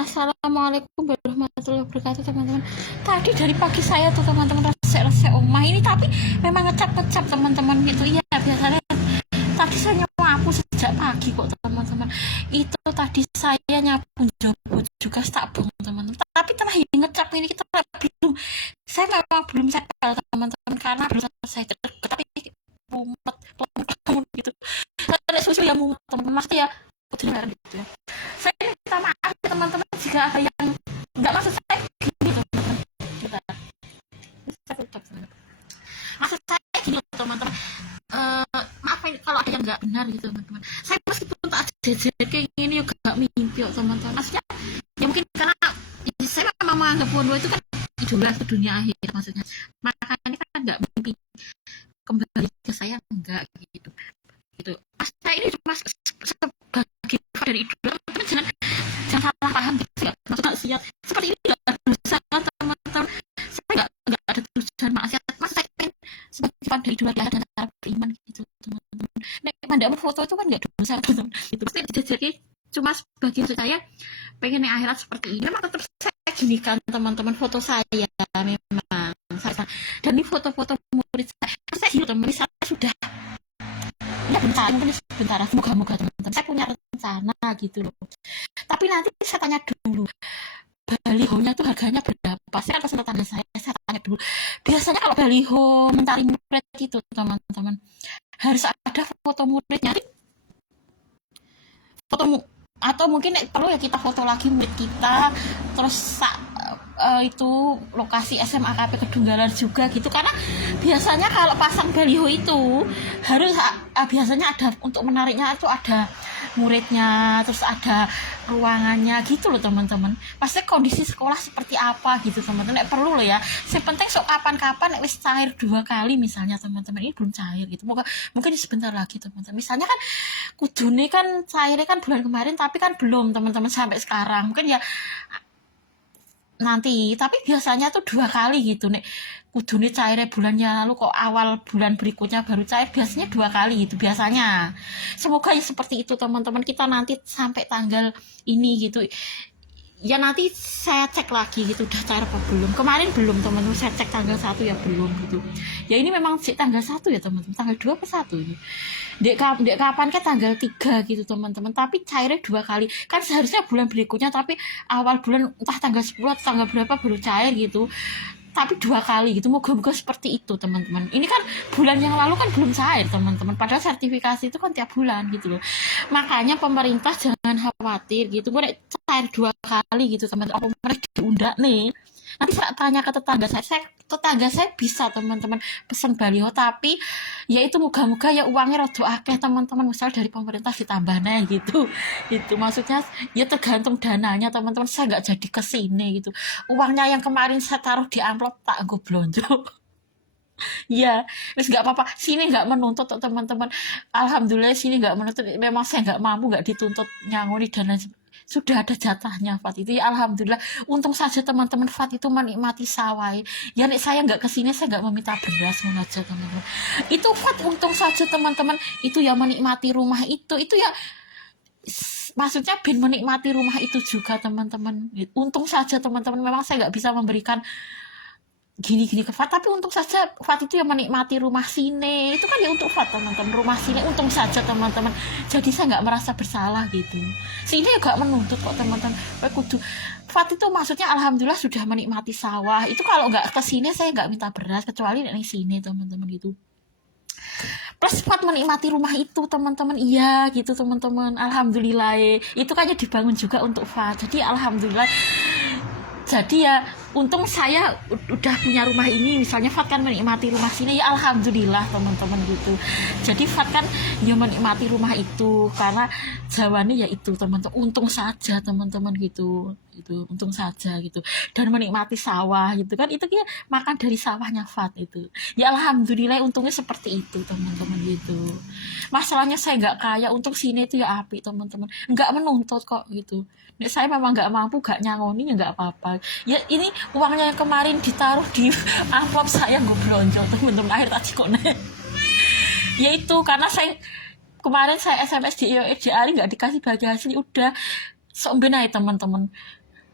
Assalamualaikum warahmatullahi wabarakatuh teman-teman. Tadi dari pagi saya tuh teman-teman resek-resek rumah ini, tapi memang ngecap-ngecap teman-teman gitu. Iya biasanya tadi saya nyapu sejak pagi kok teman-teman. Itu tadi saya nyapu juga tak bung teman-teman. Tapi telah ngecap ini kita belum. Saya memang belum sepel teman-teman karena belum selesai. Tapi mumet gitu. Saya susu yang mumet teman-teman pasti ya. Udah gitu ya. Saya minta maaf ya teman-teman jika ada yang nggak maksud saya gini teman-teman. Maksud saya gini teman-teman. Maaf kalau ada yang nggak benar gitu teman-teman. Saya meskipun tak jejer kayak gini juga nggak mimpi kok teman-teman. Maksudnya ya mungkin karena saya memang menganggap Wondo itu kan idola ke dunia akhir maksudnya. Makanya kan nggak mimpi kembali ke saya enggak gitu. Gitu. Saya ini cuma sebagai dari idola teman-teman jangan salah paham gitu ya. Maksudnya siap seperti ini nggak ada dosa teman-teman. Saya nggak ada tujuan maksiat. Mas saya pengen sebagai fan dari idola dan cara beriman gitu teman-teman. Nek mandang foto itu kan nggak dosa teman-teman. Itu pasti jadi cuma sebagian saya pengen yang akhirat seperti ini. Memang tetap saya ginikan teman-teman foto saya memang saya dan ini foto-foto murid saya gini teman saya sudah ya bentar mungkin sebentar semoga teman-teman saya punya rencana gitu loh. Tapi nanti saya tanya dulu balihonya tuh harganya berapa? Saya kan pesan tetangga saya tanya dulu. Biasanya kalau baliho mencari murid gitu teman-teman harus ada foto muridnya. Foto atau mungkin perlu ya kita foto lagi murid kita terus itu lokasi SMA KP Kedunggalan juga gitu karena biasanya kalau pasang baliho itu harus biasanya ada untuk menariknya itu ada muridnya terus ada ruangannya gitu loh teman-teman. Pasti kondisi sekolah seperti apa gitu teman-teman. Perlu loh ya. Yang penting sok kapan-kapan wis cair 2 kali misalnya teman-teman ini belum cair gitu. Mungkin sebentar lagi teman-teman. Misalnya kan kudune kan cairnya kan bulan kemarin tapi kan belum teman-teman sampai sekarang. Mungkin ya nanti tapi biasanya tuh 2 kali gitu nek kudune cairnya bulannya lalu kok awal bulan berikutnya baru cair biasanya 2 kali gitu biasanya. Semoga ya seperti itu teman-teman kita nanti sampai tanggal ini gitu ya nanti saya cek lagi gitu udah cair apa belum. Kemarin belum teman-teman saya cek tanggal 1 ya belum gitu ya ini memang sih tanggal 1 ya teman-teman tanggal 2 ke 1 ini dek kapan ke tanggal 3 gitu teman-teman tapi cairnya 2 kali kan seharusnya bulan berikutnya tapi awal bulan entah tanggal 10 atau tanggal berapa baru cair gitu tapi 2 kali gitu moga-moga seperti itu teman-teman ini kan bulan yang lalu kan belum cair teman-teman padahal sertifikasi itu kan tiap bulan gitu loh makanya pemerintah jangan khawatir gitu gue cair 2 kali gitu teman-teman apa mereka diundak nih nanti saya tanya ke tetangga saya bisa teman-teman pesen baliho tapi ya itu moga-moga ya uangnya rada akeh teman-teman misal dari pemerintah ditambah nih gitu itu maksudnya ya tergantung dananya teman-teman saya nggak jadi kesini gitu uangnya yang kemarin saya taruh di amplop tak gue belonjo ya wis nggak apa-apa sini nggak menuntut teman-teman alhamdulillah sini nggak menuntut memang saya nggak mampu nggak dituntut nyangoni dan lain sudah ada jatahnya Fat itu ya alhamdulillah untung saja teman-teman Fat itu menikmati sawah ya nek saya nggak kesini saya nggak meminta beras aja teman-teman itu Fat untung saja teman-teman itu ya menikmati rumah itu ya maksudnya bin menikmati rumah itu juga teman-teman untung saja teman-teman memang saya nggak bisa memberikan gini-gini ke Fat tapi untung saja Fat itu yang menikmati rumah sini itu kan ya untuk Fat teman-teman rumah sini untung saja teman-teman jadi saya nggak merasa bersalah gitu sini juga menuntut kok teman-teman kudu Fat itu maksudnya alhamdulillah sudah menikmati sawah itu kalau nggak ke sini saya nggak minta beras kecuali di sini teman-teman gitu plus Fat menikmati rumah itu teman-teman iya gitu teman-teman alhamdulillah itu kayaknya dibangun juga untuk Fat jadi alhamdulillah jadi ya untung saya udah punya rumah ini misalnya Fat kan menikmati rumah sini ya alhamdulillah teman-teman gitu jadi Fat kan ya menikmati rumah itu karena jawabannya ya itu teman-teman untung saja teman-teman gitu itu untung saja gitu dan menikmati sawah gitu kan itu ya makan dari sawahnya Fat itu ya alhamdulillah untungnya seperti itu teman-teman gitu masalahnya saya nggak kaya untuk sini itu ya api teman-teman nggak menuntut kok gitu saya memang nggak mampu nggak nyangoni ya nggak apa-apa ya ini uangnya yang kemarin ditaruh di amplop saya gue belonjo teman-teman akhir tadi kok nih ya itu karena saya kemarin saya SMS di EOE di Ari nggak dikasih bagi hasil udah sok benar teman-teman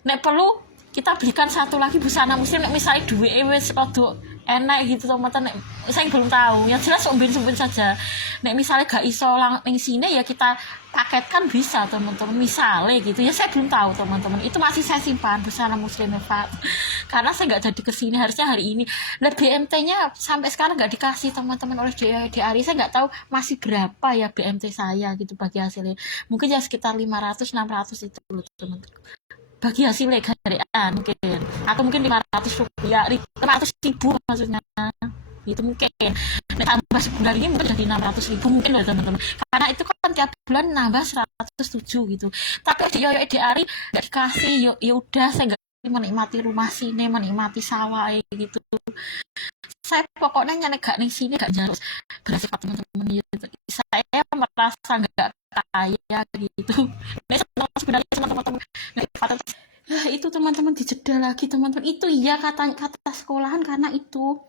nek perlu kita belikan satu lagi busana muslim nek misalnya duit wis rada enak gitu teman-teman. Nek saya belum tahu, yang jelas sumbin saja. Nek misalnya gak iso ning sini ya kita paketkan bisa teman-teman, misalnya gitu ya, saya belum tahu teman-teman. Itu masih saya simpan busana muslim Pak, karena saya nggak jadi kesini, harusnya hari ini. Dan BMT-nya sampai sekarang nggak dikasih teman-teman oleh DARI. Saya nggak tahu masih berapa ya BMT saya gitu bagi hasilnya, mungkin ya sekitar 500-600 itu loh teman-teman, bagi hasilnya garian mungkin, atau mungkin 500 rupiah, 500.000 maksudnya itu mungkin. Nah, tambah sebulan ini mungkin jadi 600.000 mungkin loh teman-teman, karena itu kan tiap bulan nambah 107 gitu. Tapi di Yoyo Ari nggak dikasih, ya udah saya nggak menikmati rumah sini, menikmati sawah gitu. Saya pokoknya nyanyi gak nih sini gak jalur berhasil teman-teman gitu. Saya merasa nggak kaya gitu. Nah, sebenarnya teman-teman itu teman-teman dijeda lagi teman-teman. Itu iya kata sekolahan, karena itu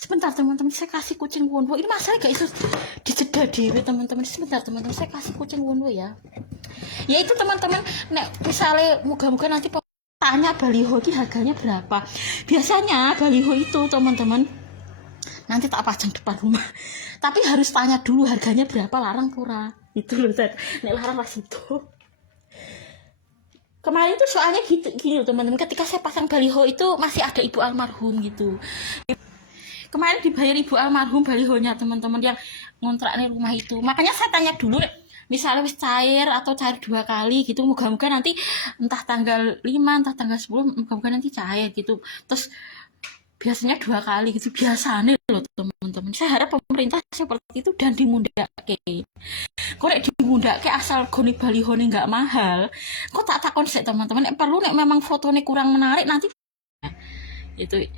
sebentar teman-teman, saya kasih kucing wonwo ini masalah gak iso dijeda dewe teman-teman. Sebentar teman-teman, saya kasih kucing wonwo ya itu teman-teman. Nek misalnya moga-moga nanti tanya baliho ini harganya berapa, biasanya baliho itu teman-teman nanti tak pajang depan rumah, tapi harus tanya dulu harganya berapa, larang pura itu loh. Nek larang pas itu kemarin tuh soalnya gitu teman-teman, ketika saya pasang baliho itu masih ada ibu almarhum gitu. Kemarin dibayar ibu almarhum balihonya teman-teman yang ngontrak nih rumah itu. Makanya saya tanya dulu, misalnya wis cair atau cair 2 kali gitu, moga-moga nanti entah tanggal 5 entah tanggal 10 moga-moga nanti cair gitu. Terus biasanya 2 kali gitu biasanya loh teman-teman. Saya harap pemerintah seperti itu dan dimudahke. Kok dimudahke asal goni balihone nggak mahal, kok tak takon sih teman-teman, perlu nek memang fotonya kurang menarik nanti itu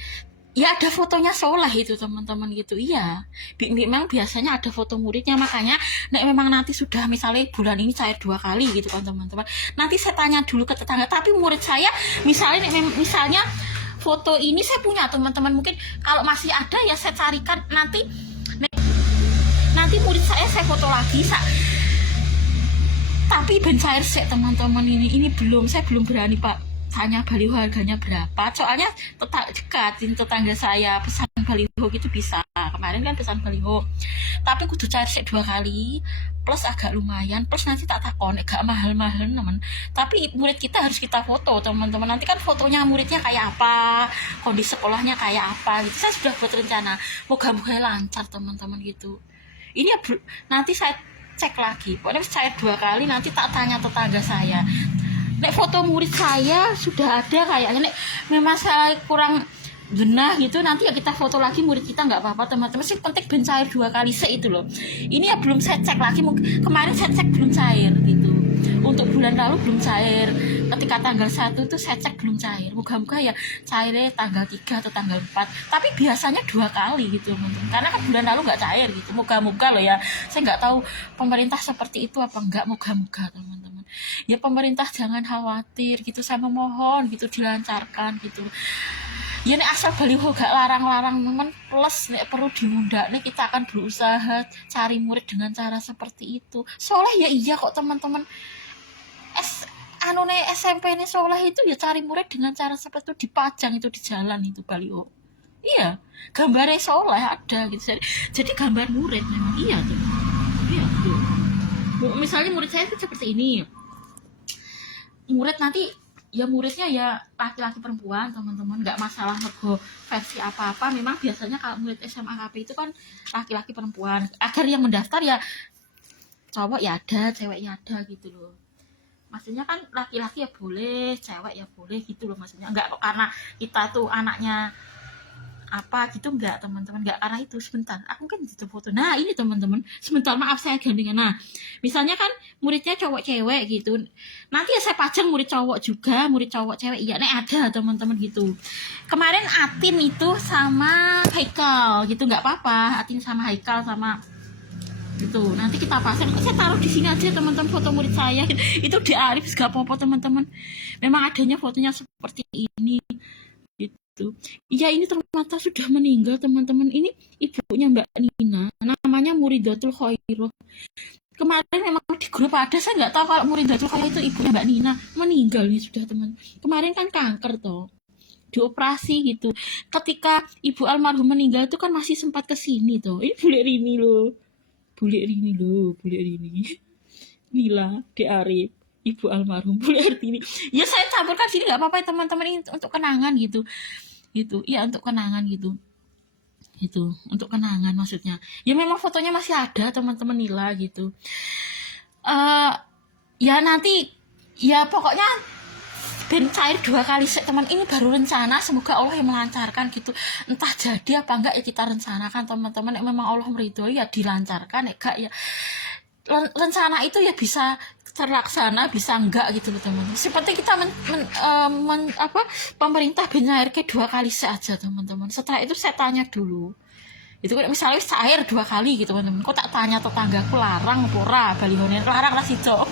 ya ada fotonya soleh itu teman-teman gitu. Iya, memang biasanya ada foto muridnya. Makanya nek memang nanti sudah misalnya bulan ini cair 2 kali gitu kan teman-teman, nanti saya tanya dulu ke tetangga. Tapi murid saya misalnya misalnya foto ini saya punya teman-teman, mungkin kalau masih ada ya saya carikan nanti murid saya foto lagi tapi ben cair sih teman-teman. Ini saya belum berani Pak tanya baliho harganya berapa, soalnya dekat tetangga saya pesan baliho gitu bisa. Kemarin kan pesan baliho tapi kudu cair sih 2 kali plus agak lumayan, plus nanti tak takon gak mahal-mahal teman. Tapi murid kita harus kita foto teman-teman, nanti kan fotonya muridnya kayak apa, kondisi sekolahnya kayak apa gitu. Saya sudah buat rencana, moga-moga lancar teman-teman gitu. Ini ya nanti saya cek lagi, pokoknya cair 2 kali nanti tak tanya tetangga saya. Nek foto murid saya sudah ada kayaknya, nek memang saya kurang genah gitu nanti ya kita foto lagi murid kita, nggak apa-apa teman-teman. Sih penting ben cair 2 kali itu loh. Ini ya belum saya cek lagi, kemarin saya cek belum cair gitu. Untuk bulan lalu belum cair, ketika tanggal 1 tuh saya cek belum cair. Moga-moga ya cairnya tanggal 3 atau tanggal 4, tapi biasanya 2 kali gitu teman-teman, karena kan bulan lalu nggak cair gitu. Moga-moga loh ya, saya nggak tahu pemerintah seperti itu apa enggak, moga-moga teman-teman. Ya pemerintah jangan khawatir gitu, saya memohon gitu dilancarkan gitu. Ya nih asal baliho gak larang-larang teman, plus nih perlu dimudahkan, kita akan berusaha cari murid dengan cara seperti itu. Soalnya ya iya kok teman-teman, SMP ini soleh itu ya cari murid dengan cara seperti itu, dipajang itu di jalan itu baliho. Iya, gambarnya soleh ada gitu. Jadi gambar murid memang iya tuh. Iya tuh. Misalnya murid saya itu seperti ini. Murid nanti ya muridnya ya laki-laki perempuan teman-teman, nggak masalah nego versi apa-apa. Memang biasanya kalau murid SMA KP itu kan laki-laki perempuan, agar yang mendaftar ya cowok ya ada, cewek ya ada gitu loh. Maksudnya kan laki-laki ya boleh, cewek ya boleh gitu loh. Maksudnya nggak karena kita tuh anaknya apa gitu, enggak teman-teman, enggak arah itu. Sebentar, aku kan gitu foto. Nah ini teman-teman, sebentar maaf saya gandengan. Nah misalnya kan muridnya cowok cewek gitu, nanti ya saya pajang murid cowok juga, murid cowok cewek iya nih ada teman-teman gitu. Kemarin Atin itu sama Haikal gitu, nggak apa-apa, Atin sama Haikal sama gitu. Nanti kita pasang, saya taruh di sini aja teman-teman foto murid saya itu di Arif, gak apa-apa teman-teman. Memang adanya fotonya seperti ini. Iya ini ternyata sudah meninggal teman-teman. Ini ibunya Mbak Nina, namanya Muridatul Khairah. Kemarin memang di grup ada, saya nggak tahu kalau Muridatul Khoya itu ibunya Mbak Nina meninggal nih sudah teman. Kemarin kan kanker toh, dioperasi gitu. Ketika ibu almarhum meninggal itu kan masih sempat kesini toh. Ini bule Rini loh, bule Rini loh, bule Rini. Nila, di Arif, ibu almarhum bule Rini. Ya saya campurkan sini nggak apa-apa ya teman-teman, ini untuk kenangan gitu, gitu. Iya untuk kenangan gitu. Itu untuk kenangan maksudnya, ya memang fotonya masih ada teman-teman Nila gitu. Ya nanti ya pokoknya ben cair 2 kali sih teman, ini baru rencana, semoga Allah yang melancarkan gitu, entah jadi apa enggak ya kita rencanakan teman-teman, memang Allah meridhoi ya dilancarkan, ya enggak ya rencana itu ya bisa terlaksana bisa enggak gitu loh teman. Seperti kita pemerintah ben ke 2 kali saja teman-teman. Setelah itu saya tanya dulu, itu kan misalnya cair 2 kali gitu teman-teman, kok tak tanya tetanggaku larang pura balihone larang lah sijo.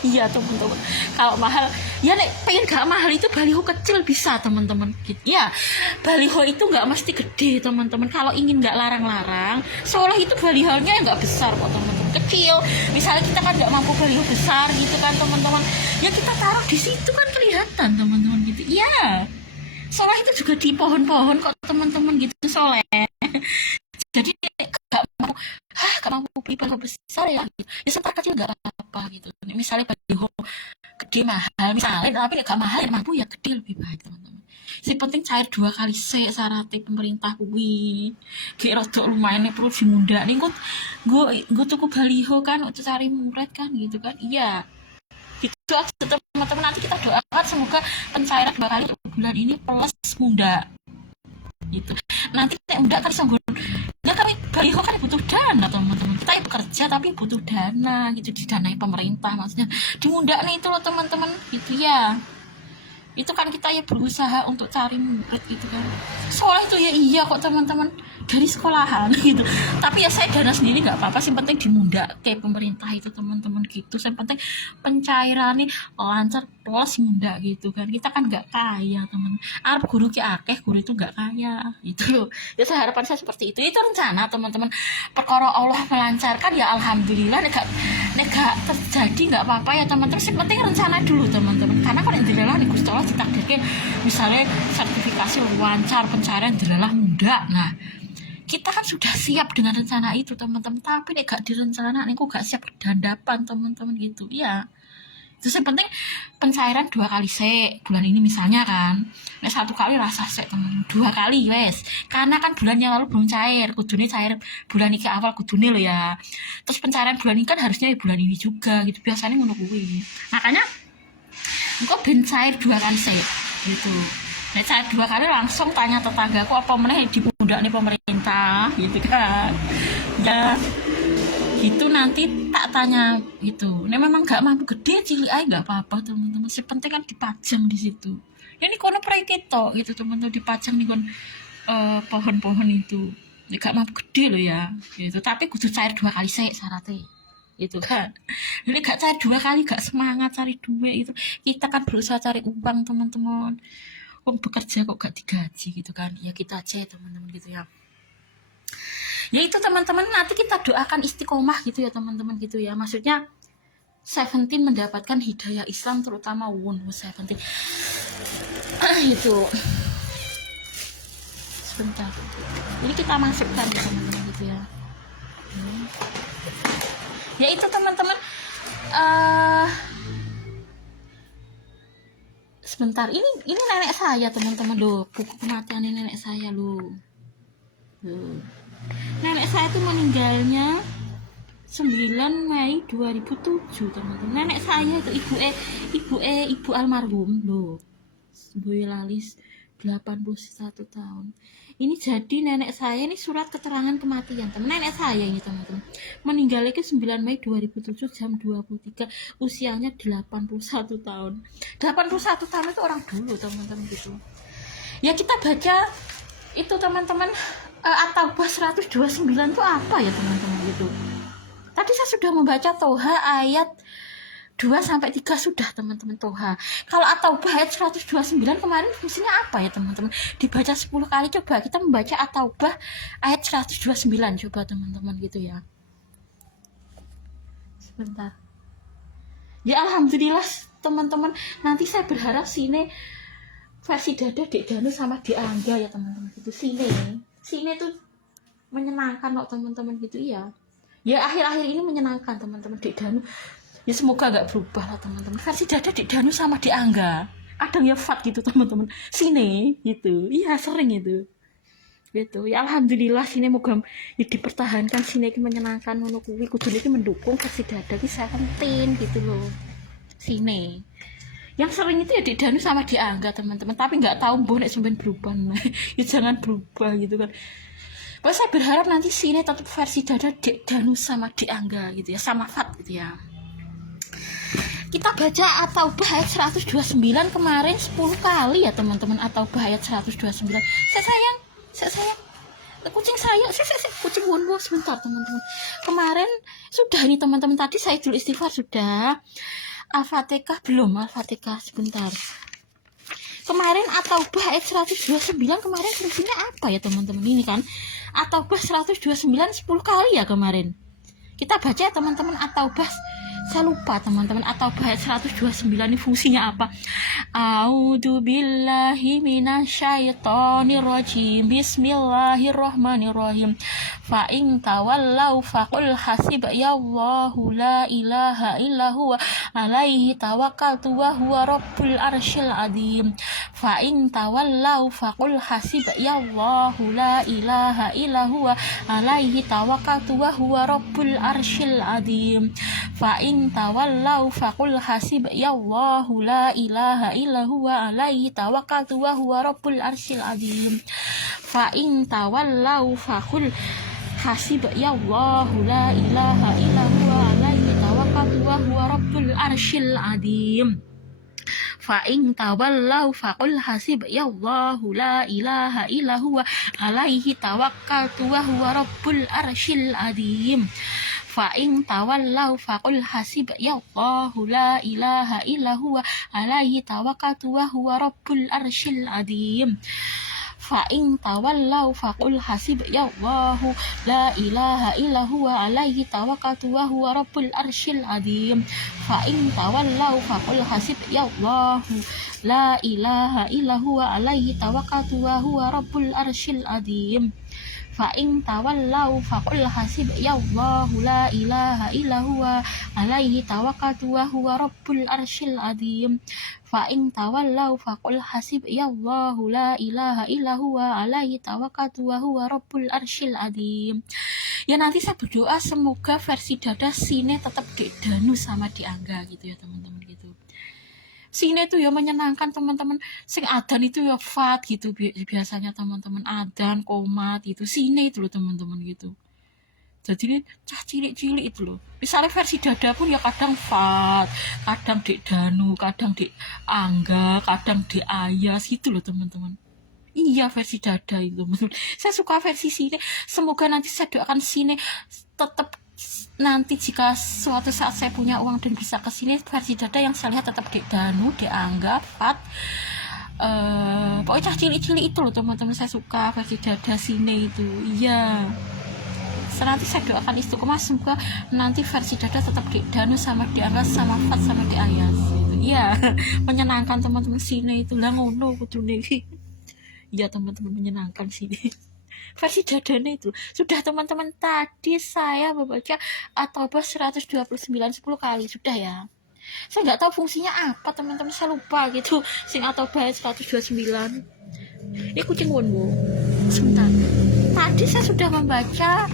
Iya teman-teman, kalau mahal ya nek pengen gak mahal itu baliho kecil bisa teman-teman gitu ya. Baliho itu nggak mesti gede teman-teman, kalau ingin nggak larang-larang seolah itu balihonya nggak besar kok teman-teman, kecil. Misalnya kita kan nggak mampu baliho besar gitu kan teman-teman, ya kita taruh di situ kan kelihatan teman-teman gitu. Iya, soalnya itu juga di pohon-pohon kok teman-teman gitu soleh. Jadi gak mampu beli baliho besar ya gitu. Ya sebentar kecil gak apa-apa gitu. Misalnya baliho gede mahal misalnya, tapi gak mahal ya mampu ya gede lebih baik teman-teman. Si penting cair 2 kali syaratnya pemerintah kuwi. Kayak rada lumayan perlu dimundak nih, gue tuku baliho kan untuk cari murid kan gitu kan. Iya, gitu aja teman-teman, nanti kita doakan semoga pencairan 2 kali bulan ini plus muda gitu. Nanti muda kan sanggup ya, kami baliho kan butuh dana teman-teman, kita ya bekerja tapi butuh dana gitu, didanai pemerintah maksudnya, dimundak nih itu loh teman-teman gitu ya. Itu kan kita ya berusaha untuk cari murid gitu kan, soalnya itu ya iya kok teman-teman dari sekolahan gitu. Tapi ya saya dana sendiri nggak apa-apa, yang penting dimundak ke pemerintah itu teman-teman gitu, yang penting pencairannya lancar plus mundak gitu kan. Kita kan nggak kaya teman, Arab guru ki akeh, guru itu nggak kaya gitu loh ya. Harapan saya seperti itu rencana teman-teman. Perkara Allah melancarkan ya alhamdulillah, nggak terjadi nggak apa-apa ya teman-teman, yang penting rencana dulu teman-teman, karena kan dilelah nih Gusti Allah ditakdirkan misalnya sertifikasi lancar, pencarian dilelah muda. Nah kita kan sudah siap dengan rencana itu teman-teman, tapi nek gak direncana niku gak siap berdandapan teman-teman gitu ya. Terus yang penting pencairan 2 kali bulan ini misalnya kan, nek 1 kali rasa teman, 2 kali wes, karena kan bulan yang lalu belum cair, kudune cair bulan ini ke awal kudune lo ya. Terus pencairan bulan ini kan harusnya bulan ini juga gitu, biasanya ngono kuwi. Makanya engko ben cair 2 kali gitu. Nek cair 2 kali langsung tanya tetanggaku apa meneh dipundak nih pemerintah gitu kan ya. Itu nanti tak tanya gitu. Nek memang gak mampu gede cilik aja gak apa-apa teman-teman, si penting kan dipajang di situ. Ini kono proyek itu gitu teman-teman, dipajang nih kon pohon-pohon itu. Nek gak mampu gede loh ya gitu, tapi kudu cair 2 kali syaratnya itu kan. Jadi gak cair 2 kali gak semangat cari duit itu. Kita kan berusaha cari uang teman-teman, bekerja kok gak digaji gitu kan ya, kita aja teman-teman gitu ya. Ya itu teman-teman, nanti kita doakan istiqomah gitu ya teman-teman gitu ya, maksudnya Seventeen mendapatkan hidayah Islam, terutama Wun Seventeen itu sebentar, jadi kita masukkan teman-teman gitu ya. Ya itu teman-teman, sebentar, ini nenek saya teman-teman loh, buku kematian nenek saya loh. Nenek saya tuh meninggalnya 9 Mei 2007 teman-teman. Nenek saya itu ibu almarhum loh, Boylalis 81 tahun. Ini jadi nenek saya ini surat keterangan kematian teman. Nenek saya ini teman-teman meninggalnya ke 9 Mei 2007 jam 23, usianya 81 tahun. 81 tahun itu orang dulu teman-teman gitu. Ya kita baca itu teman-teman, At-Taubah 129 itu apa ya teman-teman gitu. Tadi saya sudah membaca Toha ayat 2-3 sudah teman-teman Toha. Kalau At-Taubah ayat 129 kemarin fungsinya apa ya teman-teman? Dibaca 10 kali, coba kita membaca At-Taubah ayat 129 coba teman-teman gitu ya. sebentar. Ya alhamdulillah teman-teman, nanti saya berharap sini versi dada Dek Danu sama Dek Angga ya teman-teman gitu. Sini tuh menyenangkan loh teman-teman gitu ya. Ya akhir-akhir ini menyenangkan teman-teman Dek Danu. Ya semoga gak berubah lah teman-teman. Versi dada Dek Danu sama Dek Angga. Ada ya fat gitu teman-teman. Sini gitu. Iya sering itu. Gitu. Ya alhamdulillah sini moga ya dipertahankan, sini menyenangkan ngono kuwi, kudu iki mendukung versi dada ki 17 gitu loh. Sini. Yang sering itu ya Dek Danu sama Dek Angga teman-teman, tapi nggak tahu mbok nek sampean berubah. Ya jangan berubah gitu kan. Pokoknya saya berharap nanti sini tetap versi dada Dek Danu sama Dek Angga gitu ya, sama Fat gitu ya. Kita baca At-Taubah ayat 129 kemarin 10 kali ya teman-teman. At-Taubah ayat 129. Saya sayang. Kucing saya, kucing wonwo sebentar teman-teman. Kemarin sudah nih teman-teman, tadi saya dulu istighfar sudah. Al-Fatihah belum, Al-Fatihah sebentar. Kemarin At-Taubah ayat 129 kemarin fungsinya apa ya teman-teman ini kan? At-Taubah 129 10 kali ya kemarin. Kita baca ya teman-teman At-Taubah, saya lupa teman-teman At-Taubah ayat 129 ini fungsinya apa. A'udzu billahi minasyaitonir rajim. Bismillahirrahmanirrahim. Fa in tawallau faqul hasbiyallahu la ilaha illa huwa alaihi tawakkaltu wa huwa rabbul arsyil azim. Fa in tawallau faqul hasbiyallahu la ilaha illa huwa alaihi tawakkaltu wa huwa rabbul arsyil azim. Fa in tawallau faqul hasbiyallahu la ilaha illa huwa alaihi tawakkaltu wa huwa rabbul arsyil azim. Fa in tawallau faqul hasbiyallahu la ilaha illa huwa alaihi tawakkaltu wa huwa rabbul arsyil azim. Fa in tawallau faqul hasbiyallahu la ilaha illa huwa alaihi tawakkaltu wa huwa rabbul arsyil azim. Fa in tawallau faqul hasbiyallahu la ilaha illa huwa alaihi tawakkaltu wa huwa rabbul arsyil azim. Fa in tawallau faqul hasbiyallahu la ilaha illa huwa alaihi tawakkaltu wa huwa rabbul arsyil azim. Fa in tawallau faqul hasbiyallahu la ilaha illa huwa alaihi tawakkaltu wa huwa rabbul arsyil azim. Fa in tawallau faqul hasbiyallahu la ilaha illa huwa alaihi tawakkaltu wa huwa rabbul arsyil azim. Fa in tawallau faqul hasbiyallahu la ilaha illa huwa alaihi tawakkaltu wa huwa rabbul arsyil azim. Ya nanti saya berdoa semoga versi dada sini tetap Dek Danu sama Dek Angga gitu ya teman-teman gitu. Sini itu ya menyenangkan teman-teman. Sing adan itu ya fat gitu biasanya teman-teman, adan komat itu sini itu loh teman-teman gitu. Jadi ini cah cilik-cilik itu loh. Misalnya versi dada pun ya kadang fat, kadang Dek Danu, kadang Dek Angga, kadang Dek Ayas gitu loh teman-teman. Iya versi dada itu. Saya suka versi sini. Semoga nanti saya doakan sini tetap, nanti jika suatu saat saya punya uang dan bisa ke sini, versi dada yang saya lihat tetap Dek Danu, Dek Angga, Fat, pokoknya cah cilik-cilik itu loh teman-teman. Saya suka versi dada sini itu. Iya. Nanti saya doakan istiqomah semoga nanti versi dada tetap Dek Danu sama Dek Angga sama Fat sama Dek Ayas gitu. Iya. Menyenangkan teman-teman sini itu lah ngono kudune. Iya teman-teman, menyenangkan sini. Versi dadanya itu sudah teman-teman, tadi saya membaca At-Taubah 129 10 kali sudah ya. Saya nggak tahu fungsinya apa teman-teman, saya lupa gitu. Sing At-Taubah 129 ini kucing wonwo sebentar. Tadi saya sudah membaca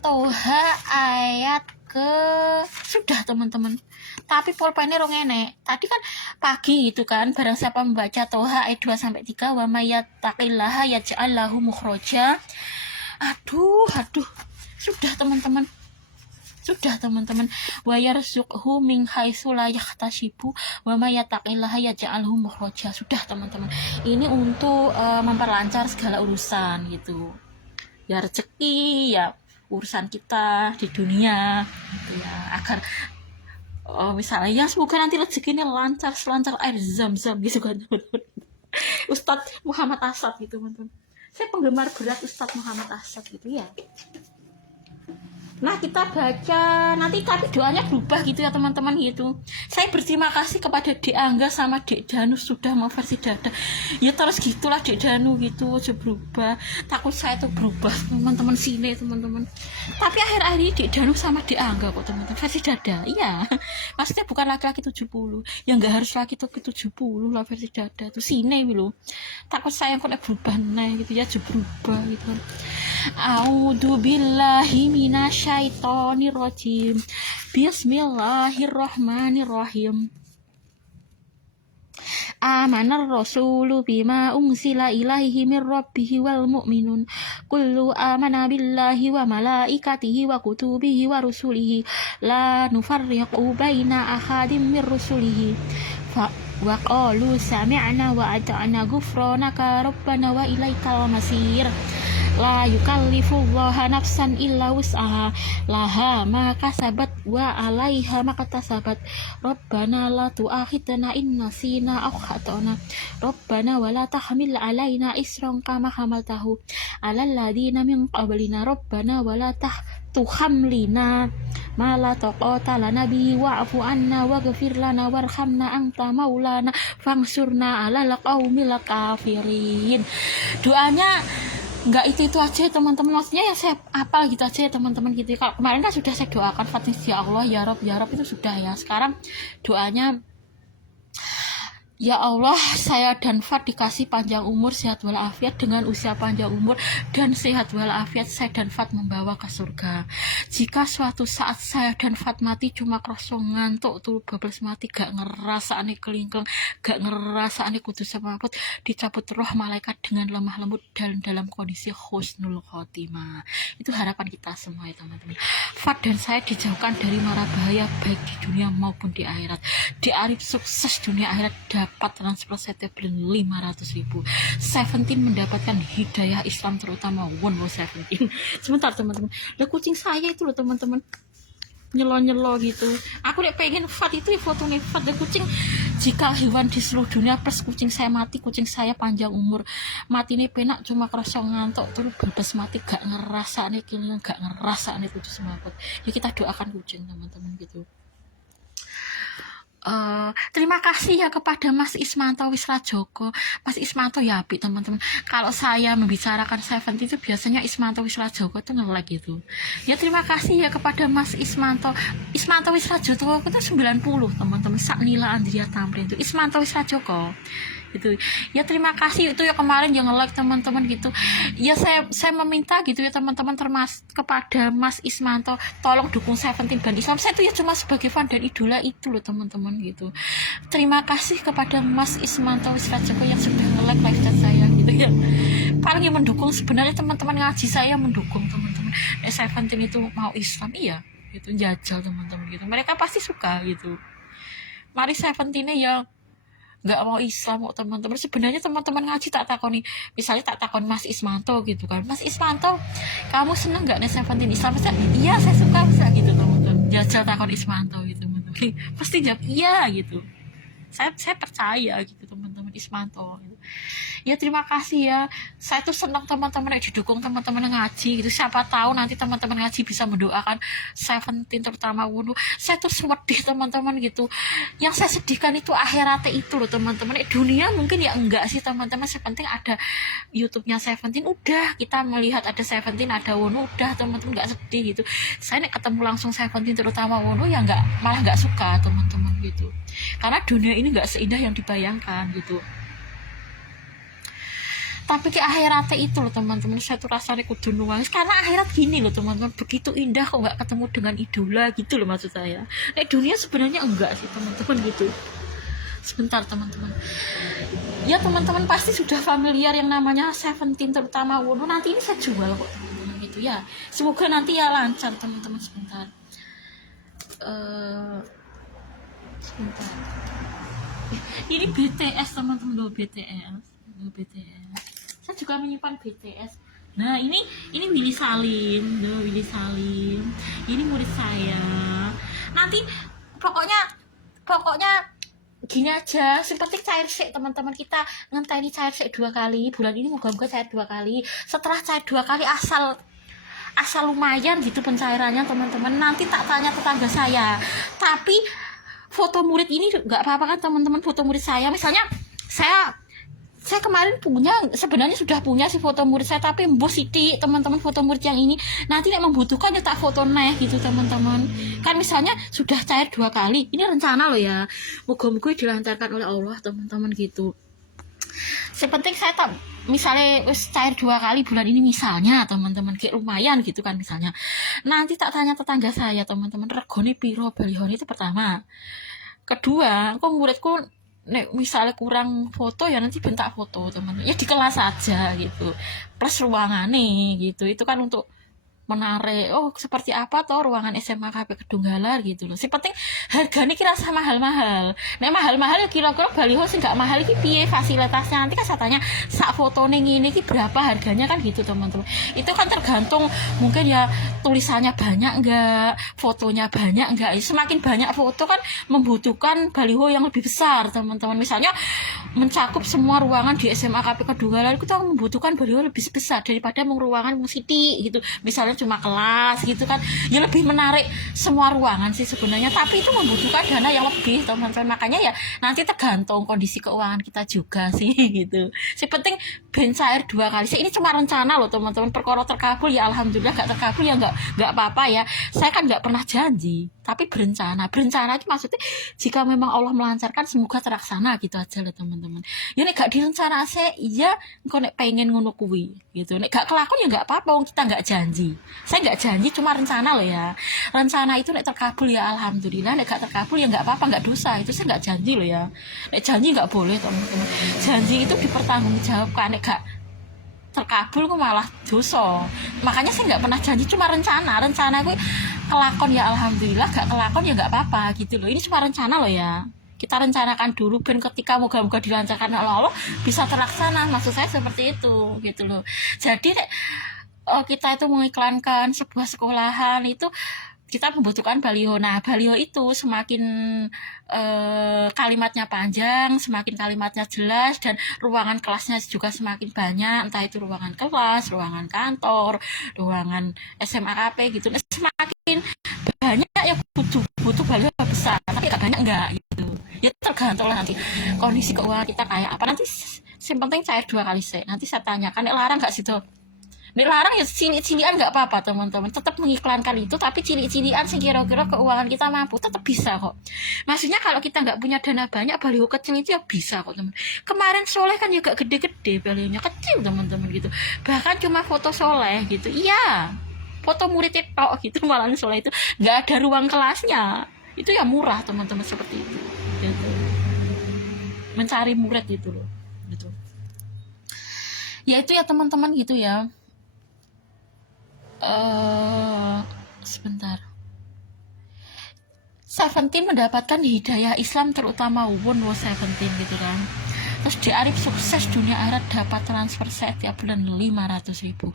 Toha ayat ke sudah teman-teman, tapi pulpennya rong enek. Tadi kan pagi itu kan, barang siapa membaca Toha ayat 2-3, wa may yattaqillaha yaj'al lahu makhraja. Aduh, sudah teman-teman, wa yarzuqhu min haitsu la yahtasibu wa may yattaqillaha yaj'alhu makhraja. Sudah teman-teman, ini untuk memperlancar segala urusan gitu ya, rezeki ya, urusan kita di dunia gitu ya, agar misalnya ya semoga nanti rezekinya lancar selancar air zam-zam gitu kan teman-teman. Ustadz Muhammad Asad gitu teman-teman, saya penggemar berat Ustadz Muhammad Asad gitu ya. Nah kita baca nanti, tapi doanya berubah gitu ya teman-teman gitu. Saya berterima kasih kepada Dek Angga sama Dek Danu sudah mau versi dada. Ya terus gitulah Dek Danu gitu aja berubah. Takut saya tuh berubah teman-teman sini teman-teman. Tapi akhir-akhir ini Dek Danu sama Dek Angga kok teman-teman versi dada. Iya. Maksudnya bukan laki-laki 70. Ya nggak harus laki-laki 70 lah versi dada tuh sini gitu. Takut saya kok berubah nih gitu ya aja berubah gitu. A'udzu billahi minasyaitonir rajim. Bismillahirrahmanirrahim. Amanar rasulu bima unsila ilaihi mir rabbihi wal mu'minun kullu amana billahi wa malaikatihi wa kutubihi wa rusulihi la nufarriqu baina ahadim mir rusulihi wa qalu sami'na wa ata'na ghufranaka rabbana wa ilaikal masir. La yukallifullaha nafsan illa wus'aha laha ma kasabat wa 'alaiha ma katasabat. Rabbana la tu'akhidna in nasina aw khata'na. Rabbana wa la tahmil 'alaina isran kama hamaltahu 'alal ladzina min qablina. Rabbana wa la tuhamlina ma la taqata lana bihi wa'fu 'anna waghfir lana warhamna anta maulana fangsurna 'alal qaumil kafirin. Doanya nggak itu aja teman-teman, maksudnya ya saya apal gitu aja ya teman-teman gitu. Kalau kemarin kan sudah saya doakan Fatih ya Allah ya Rob itu sudah ya. Sekarang doanya ya Allah, saya dan Fat dikasih panjang umur, sehat walafiat. Dengan usia panjang umur dan sehat walafiat, saya dan Fat membawa ke surga. Jika suatu saat saya dan Fat mati cuma krosong ngantuk tuh bablas mati, gak ngerasa aneh kelingkeng, gak ngerasa aneh kudu semaput, dicabut roh malaikat dengan lemah lembut dan dalam kondisi husnul khotimah. Itu harapan kita semua ya teman-teman. Fat dan saya dijauhkan dari mara bahaya baik di dunia maupun di akhirat. Di arif sukses dunia akhirat dapat transfer setebel 500.000. Seventeen mendapatkan hidayah Islam, terutama One More Seventeen. Sebentar teman-teman, lah kucing saya itu loh teman-teman nyelo gitu. Aku udah pengen Fat itu fotonya Fat dan kucing. Jika hewan di seluruh dunia plus kucing saya mati, kucing saya panjang umur, mati ini penak cuma kerasa ngantuk terus babas mati, gak ngerasa nih kini, gak ngerasa nih kucing semaput. Ya kita doakan kucing teman-teman gitu. Terima kasih ya kepada Mas Ismanto Wisrajoko. Mas Ismanto ya api teman-teman. Kalau saya membicarakan Seventeen itu biasanya Ismanto Wisrajoko itu nge-like gitu. Ya terima kasih ya kepada Mas Ismanto Wisrajoko itu 90 teman-teman. Saknila Andrea Tamrin itu Ismanto Wisrajoko gitu. Ya terima kasih itu ya kemarin yang nge-like teman-teman gitu. Ya saya meminta gitu ya teman-teman, termasuk kepada Mas Ismanto, tolong dukung Seventeen Band Islam. Saya itu ya cuma sebagai fan dan idola itu loh teman-teman gitu. Terima kasih kepada Mas Ismanto Wisrajoko yang sudah nge-like live chat saya gitu ya. Paling yang mendukung sebenarnya teman-teman ngaji saya mendukung teman-teman. Seventeen itu mau Islam iya gitu, jajal teman-teman gitu. Mereka pasti suka gitu. Mari Seventeen ya nggak mau Islam kok teman-teman. Sebenarnya teman-teman ngaji tak takoni, misalnya tak takon Mas Ismanto gitu kan, Mas Ismanto kamu seneng nggak nih Seventeen Islam? Iya saya suka bisa gitu teman-teman. Jajal takon Ismanto gitu teman-teman, pasti jawab iya gitu. Saya percaya gitu teman-teman Ismanto gitu. Ya terima kasih ya, saya tuh senang teman-teman yang didukung teman-teman ngaji gitu. Siapa tahu nanti teman-teman ngaji bisa mendoakan Seventeen terutama Wunu. Saya tuh sedih teman-teman gitu. Yang saya sedihkan itu akhiratnya itu loh teman-teman. Dunia mungkin ya enggak sih teman-teman, sepenting ada YouTube-nya Seventeen udah, kita melihat ada Seventeen ada Wunu udah teman-teman, nggak sedih gitu. Saya nih ketemu langsung Seventeen terutama Wunu ya malah nggak suka teman-teman gitu, karena dunia ini nggak seindah yang dibayangkan gitu. Tapi ke akhiratnya itu loh teman-teman, saya tuh rasanya kudu nuangis karena akhirat gini loh teman-teman, begitu indah kok nggak ketemu dengan idola gitu loh maksud saya. Dunia sebenarnya enggak sih teman-teman gitu. Sebentar teman-teman, ya teman-teman pasti sudah familiar yang namanya Seventeen terutama Wunu. Nanti ini saya jual kok teman-teman gitu ya, semoga nanti ya lancar teman-teman. Sebentar ini BTS teman-teman, loh BTS. Saya juga menyimpan BTS. Nah ini Willy Salim, ini murid saya. Nanti pokoknya gini aja, seperti cair sik teman-teman, kita ngenteni cair sik 2 kali bulan ini, moga-moga cair 2 kali. Setelah cair 2 kali asal asal lumayan gitu pencairannya teman-teman. Nanti tak tanya tetangga saya. Tapi foto murid ini nggak apa-apa kan teman-teman, foto murid saya misalnya saya kemarin punya, sebenarnya sudah punya si foto murid saya, tapi mbos sidik teman-teman foto murid yang ini, nanti nek membutuhkan ya tak foto neh gitu teman-teman. Kan misalnya sudah cair 2 kali, ini rencana loh ya, moga-moga dilancarkan oleh Allah teman-teman gitu. Sepenting saya tak misalnya cair 2 kali bulan ini misalnya teman-teman, kayak lumayan gitu kan misalnya, nanti tak tanya tetangga saya teman-teman, regone piro balihone itu pertama. Kedua, kok muridku nek misalnya kurang foto ya nanti bentak foto teman, ya di kelas aja gitu, plus ruangannya gitu, itu kan untuk menarik oh seperti apa toh ruangan SMA KP Kedunggalar gitu loh. Si penting harganya kira sama mahal-mahal. Nek mahal-mahal ya kira-kira baliho sih nggak mahal iki piye fasilitasnya, nanti kan saya tanya sak fotone ngene iki berapa harganya kan gitu teman-teman. Itu kan tergantung mungkin ya tulisannya banyak enggak, fotonya banyak enggak. Semakin banyak foto kan membutuhkan baliho yang lebih besar teman-teman. Misalnya mencakup semua ruangan di SMA KP Kedunggalar itu kan membutuhkan baliho lebih besar daripada mau ruangan mau siti gitu. Misalnya cuma kelas gitu kan, ya lebih menarik semua ruangan sih sebenarnya, tapi itu membutuhkan dana yang lebih teman-teman. Makanya ya nanti tergantung kondisi keuangan kita juga sih gitu. Si penting ben cair 2 kali sih, ini cuma rencana loh teman-teman. Perkara terkabul ya alhamdulillah, gak terkabul ya nggak apa-apa ya. Saya kan nggak pernah janji, tapi berencana itu maksudnya jika memang Allah melancarkan semoga terlaksana gitu aja loh teman-teman. Ya nek gak direncana saya iya engko nek pengen ngono kuwi gitu, nek gak kelakon ya nggak apa-apa, wong kita nggak janji. Saya nggak janji, cuma rencana loh ya. Rencana itu nek terkabul ya alhamdulillah, nek gak terkabul ya nggak apa-apa, nggak dosa. Itu saya nggak janji loh ya. Nek janji nggak boleh teman-teman. Janji itu dipertanggungjawabkan, nek gak terkabul kok malah dosa. Makanya saya nggak pernah janji, cuma rencana gue kelakon ya alhamdulillah, gak kelakon ya nggak apa-apa gitu loh. Ini cuma rencana loh ya, kita rencanakan dulu ben ketika moga-moga dilancarkan oleh Allah bisa terlaksana, maksud saya seperti itu gitu loh. Jadi kita itu mengiklankan sebuah sekolahan itu kita membutuhkan baliho. Nah baliho itu semakin kalimatnya panjang, semakin kalimatnya jelas, dan ruangan kelasnya juga semakin banyak, entah itu ruangan kelas, ruangan kantor, ruangan SMA KP gitu. Nah, semakin banyak ya butuh baliho besar, tapi gak banyak enggak gitu. Ya tergantung lah nanti kondisi keuangan kita kayak apa. Nanti yang penting cair 2 kali sih. Nanti saya tanyakan, larang gak sih tuh? Nek larang ya cilik-cilikan nggak apa-apa teman-teman, tetap mengiklankan itu, tapi cilik-cilikan sih kira-kira keuangan kita mampu tetap bisa kok. Maksudnya kalau kita nggak punya dana banyak, baliho kecil itu ya bisa kok teman. Kemarin Soleh kan juga gede-gede, balihonya kecil teman-teman gitu, bahkan cuma foto Soleh gitu, iya foto murid tok gitu, malah Soleh itu nggak ada ruang kelasnya, itu ya murah teman-teman seperti itu gitu. Mencari murid gitu loh gitu. Ya itu ya teman-teman gitu ya. Sebentar. Seventeen mendapatkan hidayah Islam, terutama Wonwo Seventeen gitu kan. Terus di Arif sukses dunia akhirat, dapat transfer setiap bulan 500.000.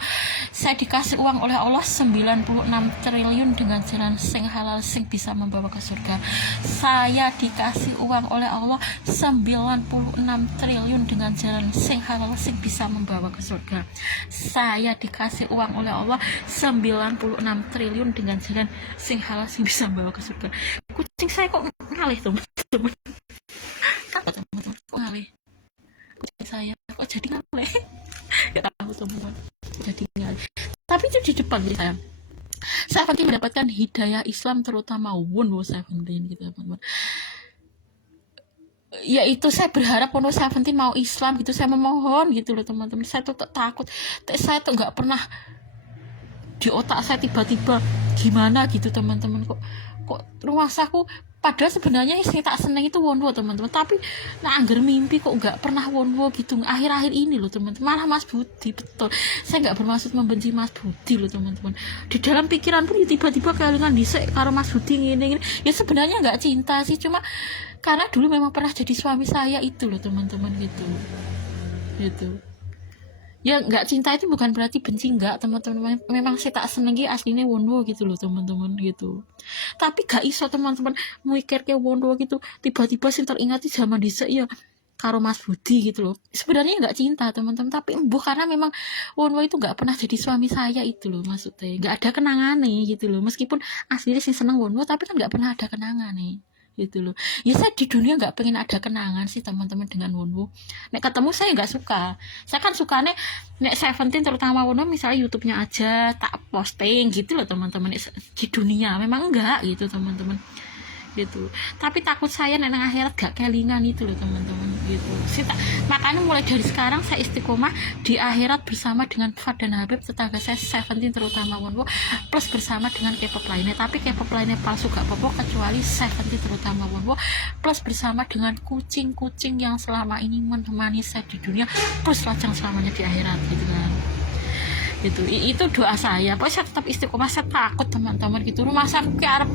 Saya dikasih uang oleh Allah 96 triliun dengan jalan sing halal sing bisa membawa ke surga. Saya dikasih uang oleh Allah 96 triliun dengan jalan sing halal sing bisa membawa ke surga. Saya dikasih uang oleh Allah 96 triliun dengan jalan sing halal sing bisa membawa ke surga. Kucing saya kok ngalih teman-teman. Teman-teman kok ngalih. Kucing saya kok jadi ngalih. Gak tahu teman-teman. Jadi ngalih. Tapi itu di depan jadi saya penting mendapatkan hidayah Islam, terutama Wonwo Seventeen gitu teman-teman. Ya itu saya berharap Wonwo Seventeen mau Islam gitu, saya memohon gitu loh teman-teman. Saya tuh takut, saya tuh nggak pernah di otak saya tiba-tiba gimana gitu teman-teman, kok rumah saku padahal sebenarnya saya tak seneng itu Wonwo teman-teman, tapi nah anggar mimpi kok nggak pernah Wonwo gitu akhir-akhir ini loh teman-teman. Malah Mas Budi, betul saya nggak bermaksud membenci Mas Budi loh teman-teman, di dalam pikiran pun tiba-tiba kelingan dhisik karo Mas Budi ngene ya sebenarnya nggak cinta sih, cuma karena dulu memang pernah jadi suami saya itu loh teman-teman gitu. Ya nggak cinta itu bukan berarti benci, nggak teman-teman, memang saya tak senengi aslinya Wonwo gitu loh teman-teman gitu. Tapi gak iso teman-teman mikir ke Wonwo gitu tiba-tiba sih teringat zaman dhisik ya karo Mas Budi gitu loh. Sebenarnya nggak cinta teman-teman, tapi embuh karena memang Wonwo itu nggak pernah jadi suami saya itu loh, maksudnya nggak ada kenangan nih gitu loh. Meskipun aslinya sih seneng Wonwo, tapi kan nggak pernah ada kenangan nih gitu loh. Ya saya di dunia nggak pengen ada kenangan sih teman-teman dengan Wonwo. Nek ketemu saya nggak suka. Saya kan sukanya nek Seventeen terutama Wonwo misalnya YouTube-nya aja tak posting gitu loh teman-teman. Di dunia memang enggak gitu teman-teman gitu. Tapi takut saya nang akhirat gak kelingan itu loh teman-teman gitu. Makanya mulai dari sekarang saya istiqomah di akhirat bersama dengan Fad dan Habib, tetangga saya Seventeen terutama Wonwo, plus bersama dengan K-pop lainnya. Tapi K-pop lainnya palsu gak apa-apa, kecuali Seventeen terutama Wonwo, plus bersama dengan kucing-kucing yang selama ini menemani saya di dunia, plus lajang selamanya di akhirat gitu kan. Gitu. Itu doa saya. Pokoknya saya tetap istiqomah. Saya takut teman-teman gitu. Rumah saya kayak Arab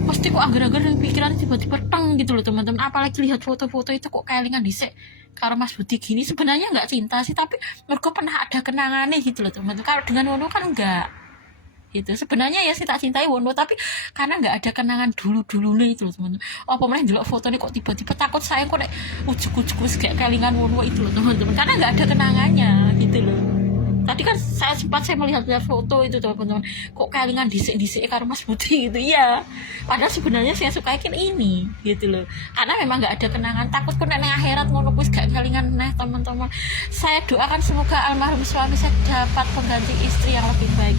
pasti kok agar-agar yang pikiran tiba-tiba teng gitu loh teman-teman. Apalagi lihat foto-foto itu kok kelingan dhisik karo Mas Budi gini. Sebenarnya nggak cinta sih, tapi mereka pernah ada kenangannya gitu loh teman-teman. Kalau dengan Wonwo kan enggak gitu. Sebenarnya ya sih tak cintai Wonwo, tapi karena nggak ada kenangan dulu-dulu nih itu loh teman-teman. Apa malah delok fotonya kok tiba-tiba takut saya kok nek ujuk-ujuk kayak kelingan Wonwo itu loh teman-teman. Karena nggak ada kenangannya gitu loh. Tadi kan saya melihat foto itu teman-teman, kok kelingan disik karo Mas Budi gitu ya. Padahal sebenarnya saya suka ini gitu loh, karena memang nggak ada kenangan. Takut kok nang akhirat ngono kuwi gak kelingan nah teman-teman. Saya doakan semoga almarhum suami saya dapat pengganti istri yang lebih baik.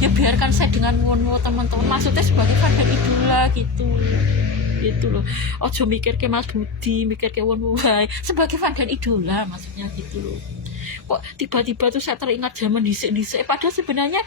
Ya biarkan saya dengan Wonwo teman-teman, maksudnya sebagai fan dan idola gitu loh. Ojo mikir ke Mas Budi, mikir ke Wonwo wae, sebagai fan dan idola maksudnya gitu loh. Kok tiba-tiba tuh saya teringat zaman disik-disik, padahal sebenarnya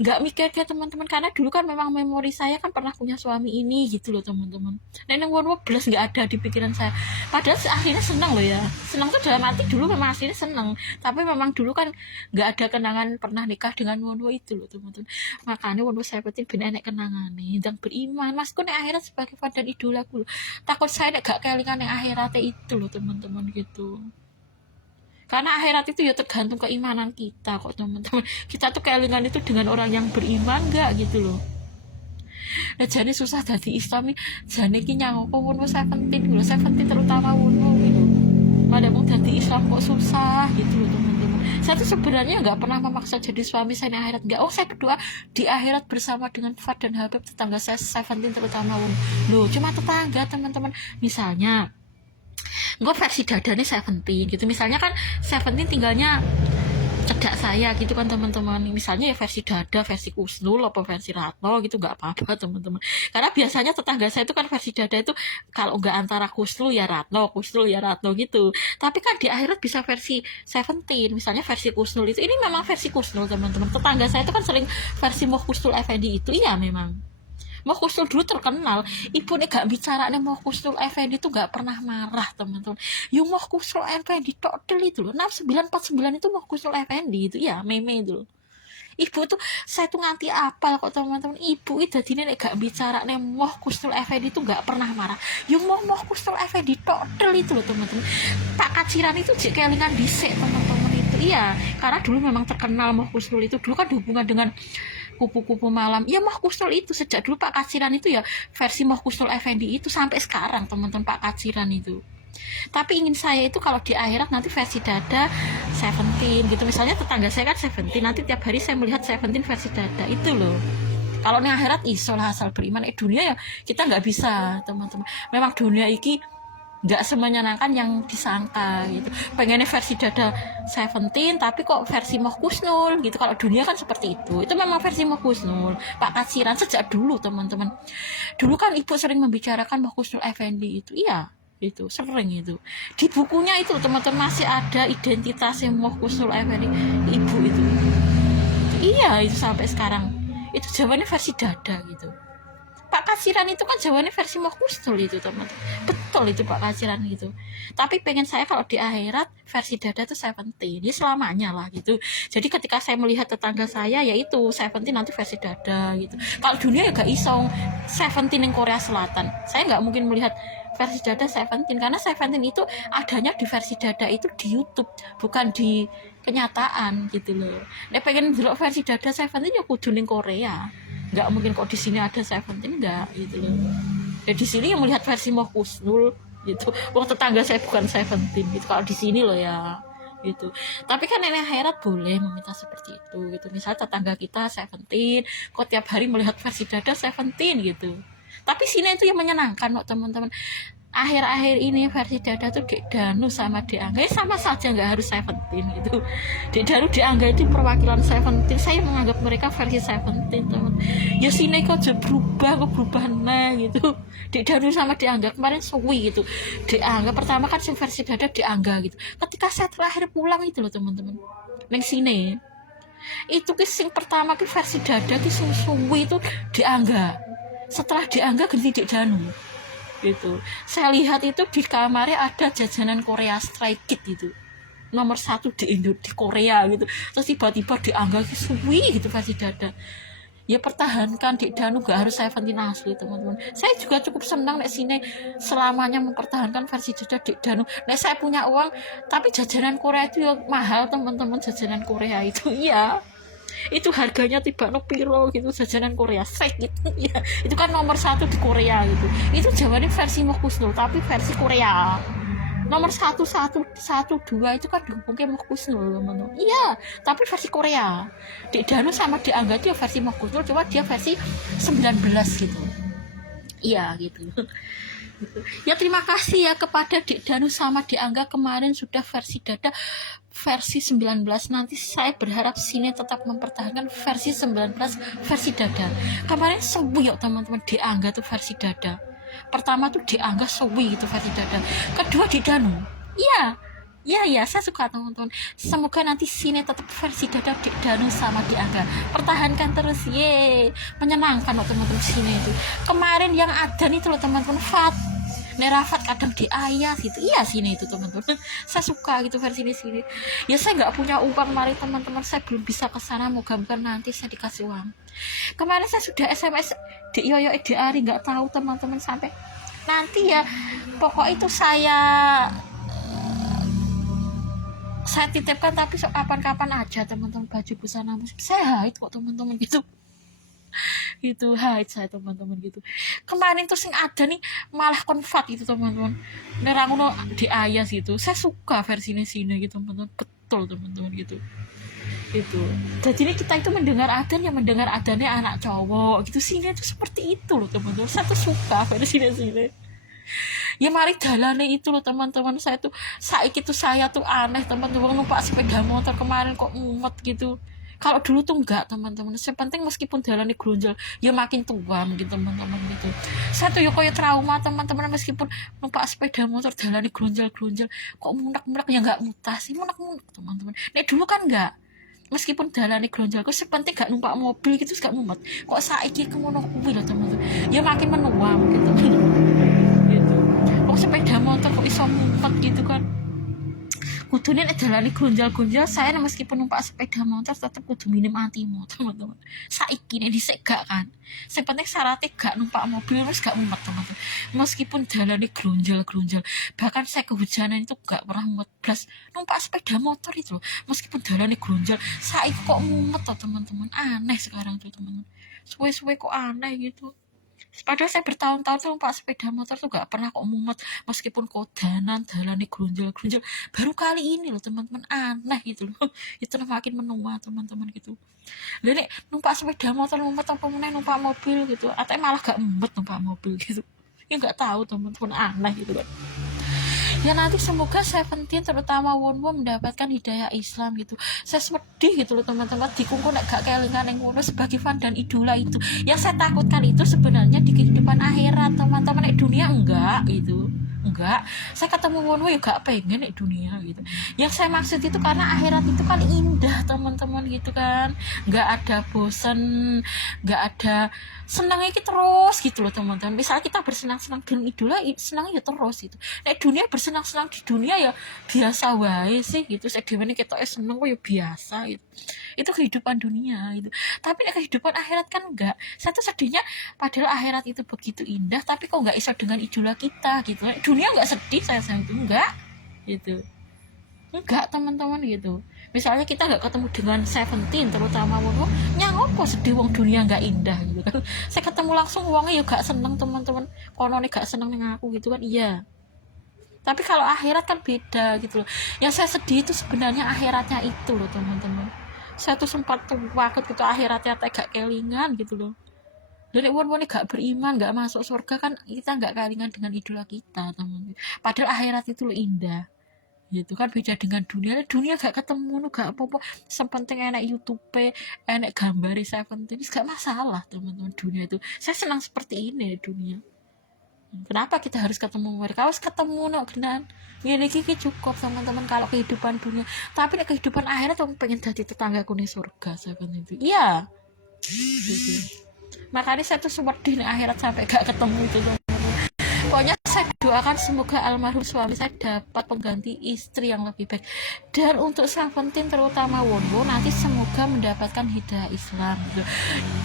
nggak mikir kayak teman-teman, karena dulu kan memang memori saya kan pernah punya suami ini gitu loh teman-teman. Nah yang Wonwo belas nggak ada di pikiran saya, padahal akhirnya senang loh ya. Senang tuh dalam arti dulu memang aslinya senang, tapi memang dulu kan nggak ada kenangan pernah nikah dengan Wonwo itu loh teman-teman. Makanya Wonwo saya penting bener nek kenangan nih dan beriman masku nek akhirat sebagai fan dan idolaku loh. Takut saya nek gak kelingan nek akhiratnya itu loh teman-teman gitu. Karena akhirat itu ya tergantung keimanan kita kok teman-teman. Kita tuh kelingan itu dengan orang yang beriman gak gitu loh. Nah jadi susah jadi Islami, jadi ki nyangko Wonwo Seventeen terutama Wonwo gitu. Mana mau jadi Islam kok susah gitu loh teman-teman. Saya tuh sebenarnya nggak pernah memaksa jadi suami saya di akhirat, nggak. Oh saya berdoa di akhirat bersama dengan Fad dan Habib, tetangga saya Seventeen terutama Wonwo. Loh cuma tetangga teman-teman. Misalnya gue versi dadanya Seventeen gitu, misalnya kan Seventeen tinggalnya cedak saya gitu kan teman-teman. Misalnya ya versi dada, versi Kusnul apa versi Ratno gitu nggak apa-apa teman-teman, karena biasanya tetangga saya itu kan versi dada itu kalau nggak antara Kusnul ya Ratno gitu. Tapi kan di akhirat bisa versi Seventeen, misalnya versi Kusnul itu, ini memang versi Kusnul teman-teman. Tetangga saya itu kan sering versi Moh Kusnul Effendi itu, iya memang Moh Kusnul dulu terkenal, ibu nih gak bicara nih Moh Kusnul Effendi itu gak pernah marah teman-teman. Yung Moh Kusnul Effendi total itu loh, 6949 itu Moh Kusnul Effendi itu ya meme itu loh. Ibu tuh saya tuh nganti apal kok teman-teman. Ibu itu jadi nih gak bicara nih Moh Kusnul Effendi itu gak pernah marah. Yung Moh Kusnul Effendi total itu loh teman-teman. Pak Kaciran itu jek kelingan dhisik teman-teman itu. Iya, karena dulu memang terkenal Moh Kusnul itu. Dulu kan hubungan dengan kupu-kupu malam. Ya Moh Kusnul itu sejak dulu Pak Kaciran itu ya versi Moh Kusnul Effendi itu sampai sekarang teman-teman Pak Kaciran itu. Tapi ingin saya itu kalau di akhirat nanti versi dada Seventeen gitu. Misalnya tetangga saya kan Seventeen, nanti tiap hari saya melihat Seventeen versi dada itu loh. Kalau di akhirat isolah asal beriman. Dunia ya kita nggak bisa teman-teman. Memang dunia ini nggak semenyenangkan yang disangka gitu. Pengennya versi dada Seventeen tapi kok versi Moh Kusnul gitu. Kalau dunia kan seperti itu memang versi Moh Kusnul Pak Kaciran sejak dulu teman-teman. Dulu kan ibu sering membicarakan Moh Kusnul Effendi itu, iya itu sering itu di bukunya itu teman-teman, masih ada identitasnya Moh Kusnul Effendi ibu itu. Iya itu sampai sekarang itu jawabannya versi dada gitu. Pak Kaciran itu kan jawabannya versi Moh Kusnul itu teman-teman. Betul itu Pak Kaciran gitu. Tapi pengen saya kalau di akhirat versi dada tuh Seventeen, ini selamanya lah gitu. Jadi ketika saya melihat tetangga saya yaitu Seventeen nanti versi dada gitu. Kalau dunia ya gak isong Seventeen yang Korea Selatan. Saya nggak mungkin melihat versi dada Seventeen, karena Seventeen itu adanya di versi dada itu di YouTube, bukan di kenyataan gitu loh. Nek pengen delok versi dada Seventeen ya kudu ning Korea. Nggak mungkin kok di sini ada Seventeen, nggak gitu loh. Ya di sini yang melihat versi Moh Kusnul gitu. Wong tetangga saya bukan Seventeen gitu kalau di sini loh ya gitu. Tapi kan nenek akhirat boleh meminta seperti itu gitu. Misalnya tetangga kita Seventeen, kok tiap hari melihat versi dada Seventeen gitu. Tapi sini itu yang menyenangkan kok teman-teman. Akhir-akhir ini versi dada tuh Dek Danu sama Dek Angga sama saja, nggak harus Seventeen gitu. Dek Danu, Dek Angga itu perwakilan Seventeen, saya menganggap mereka versi Seventeen teman. Ya sini kok berubah nah gitu. Dek Danu sama Dek Angga kemarin suwi gitu. Dek Angga pertama kan si versi dada Dek Angga gitu. Ketika saya terakhir pulang itu loh teman-teman, neng sini itu sing pertama ki versi dada ki sing suwi itu Dek Angga. Setelah Dek Angga ganti Dek Danu gitu. Saya lihat itu di kamarnya ada jajanan Korea Stray Kids gitu, nomor 1 di di Korea gitu. Terus tiba-tiba dianggap suwi gitu versi dada. Ya pertahankan Dek Danu, gak harus Seventeen asli teman-teman. Saya juga cukup senang nek sini selamanya mempertahankan versi dada Dek Danu. Nek saya punya uang, tapi jajanan Korea itu ya mahal teman-teman, jajanan Korea itu iya. Itu harganya tiba no piro gitu, jajanan Korea sek gitu ya. Itu kan nomor 1 di Korea gitu. Itu jawabannya versi Mokusnul tapi versi Korea. Nomor 1, 2 itu kan dihubungkan Mokusnul teman-teman. Iya, tapi versi Korea. Dek Danu sama Dek Angga dia versi Mokusnul, cuma dia versi 19 gitu. Iya gitu. Ya terima kasih ya kepada Dek Danu sama Dek Angga kemarin sudah versi dada versi 19. Nanti saya berharap sini tetap mempertahankan versi 19 versi dada. Kemarin sewi ya teman-teman, Dek Angga tuh versi dada. Pertama tuh Dek Angga sewi itu versi dada. Kedua Dek Danu. Iya, saya suka teman-teman. Semoga nanti sini tetap versi dada Dek Danu sama Dek Angga. Pertahankan terus, menyenangkan loh teman-teman sini itu. Kemarin yang ada nih loh teman-teman, Nerafat kadang di ayah gitu. Iya sini itu teman-teman. Saya suka gitu versi di sini. Ya saya nggak punya uang, mari teman-teman, saya belum bisa ke sana. Moga-moga nanti saya dikasih uang. Kemarin saya sudah SMS di Yoyo di Ari, nggak tahu teman-teman sampai nanti ya. Pokok itu saya titipkan, tapi kapan-kapan aja teman-teman, baju busana musik. Saya haid kok teman-teman gitu. Itu haid saya teman-teman gitu. Kemarin tuh sing ada nih malah konfat gitu teman-teman, nerangono di ayah gitu. Saya suka versi sini gitu teman-teman, betul teman-teman gitu. Itu jadi ini kita itu mendengar adannya anak cowok gitu. Sini itu seperti itu loh teman-teman. Saya tuh suka versi sini. Ya mari dalane itu loh teman-teman. Saya tuh aneh teman-teman, numpak sepeda motor kemarin kok mumet gitu. Kalau dulu tuh enggak teman-teman. Sepenting meskipun jalannya gelonjal, ya makin tua gitu teman-teman gitu. Saya tuh ya kayak trauma teman-teman, meskipun numpak sepeda motor jalannya gelonjal kok munak-munak, ya enggak mutah sih, munak-munak teman-teman. Nek dulu kan enggak, meskipun jalannya gelonjal kok sepenting gak numpak mobil gitu gak mumet. Kok saiki kemono kuwi lho teman-teman, ya makin menua gitu. Gitu. Kok sepeda motor kok iso mumet gitu kan. Kudune nek dalane gonjal-gonjal, saya meskipun numpak sepeda motor tetap kudu minim antimo teman-teman. Saiki nek dhisik gak kan. Sing penting syaratnya gak numpak mobil wis gak mumet teman-teman. Meskipun dalane glonjal-glonjal, bahkan saya kehujanan itu gak pernah mumet blas numpak sepeda motor itu loh. Meskipun dalane glonjal, saiki kok mumet toh teman-teman. Aneh sekarang tuh teman-teman. Suwe-suwe kok aneh gitu. Padahal saya bertahun-tahun tuh numpak sepeda motor tuh gak pernah kok mumet, meskipun kodanan dalane grunjal-grunjal. Baru kali ini loh teman-teman, aneh gitu loh. Itu makin menua teman-teman gitu. Lah nek numpak sepeda motor mumet apa meneh numpak mobil gitu, atau malah gak mumet numpak mobil gitu. Ya gak tahu teman-teman, aneh gitu kan. Ya nanti semoga Seventeen terutama Wonwo mendapatkan hidayah Islam gitu. Saya sedih gitu loh teman-teman, dikungkung gak kelingan yang ngono sebagai fan dan idola itu. Yang saya takutkan itu sebenarnya di kehidupan akhirat teman-teman, di dunia enggak gitu. Enggak, saya ketemu Wonwo ya gak pengen di dunia gitu. Yang saya maksud itu karena akhirat itu kan indah teman-teman gitu kan, nggak ada bosan, nggak ada senangnya kita terus gitu loh teman-teman. Misalnya kita bersenang-senang dengan idola, senangnya ya terus gitu. Nek dunia bersenang-senang di dunia ya biasa wae sih gitu. Saya dimana kita seneng kok ya biasa gitu. Itu kehidupan dunia gitu. Tapi nek kehidupan akhirat kan enggak. Saya tuh sedihnya padahal akhirat itu begitu indah, tapi kok nggak bisa dengan idola kita gitu. Nek dunia nggak sedih saya itu enggak gitu. Enggak teman-teman gitu. Misalnya kita nggak ketemu dengan Seventeen terutama Wonwo, ngopo sedih wong dunia nggak indah gitu kan. Saya ketemu langsung wongnya ya gak seneng teman-teman, konone gak seneng dengan aku gitu kan. Iya Tapi kalau akhirat kan beda gitu loh. Yang saya sedih itu sebenarnya akhiratnya itu loh teman-teman. Saya tuh sempat tuh waktu itu akhiratnya gak kelingan gitu loh. Dari wong-wong gak beriman, gak masuk surga kan kita gak kelingan dengan idola kita teman-teman. Padahal akhirat itu loh indah. Gitu kan beda dengan dunia gak ketemu gak apa-apa, sepenting enak YouTube, enak gambar Seventeen, gak masalah teman-teman. Dunia itu saya senang seperti ini dunia. Kenapa kita harus ketemu mereka? Harus ketemu no genan. Ini kiki cukup teman-teman kalau kehidupan dunia. Tapi kehidupan akhirat aku pengen jadi tetangga nih surga Seventeen itu. Iya. Gitu. Makanya saya tuh sedih nih akhirat sampai gak ketemu itu. Pokoknya saya doakan semoga almarhum suami saya dapat pengganti istri yang lebih baik. Dan untuk Seventeen terutama Wonwo nanti semoga mendapatkan hidayah Islam gitu.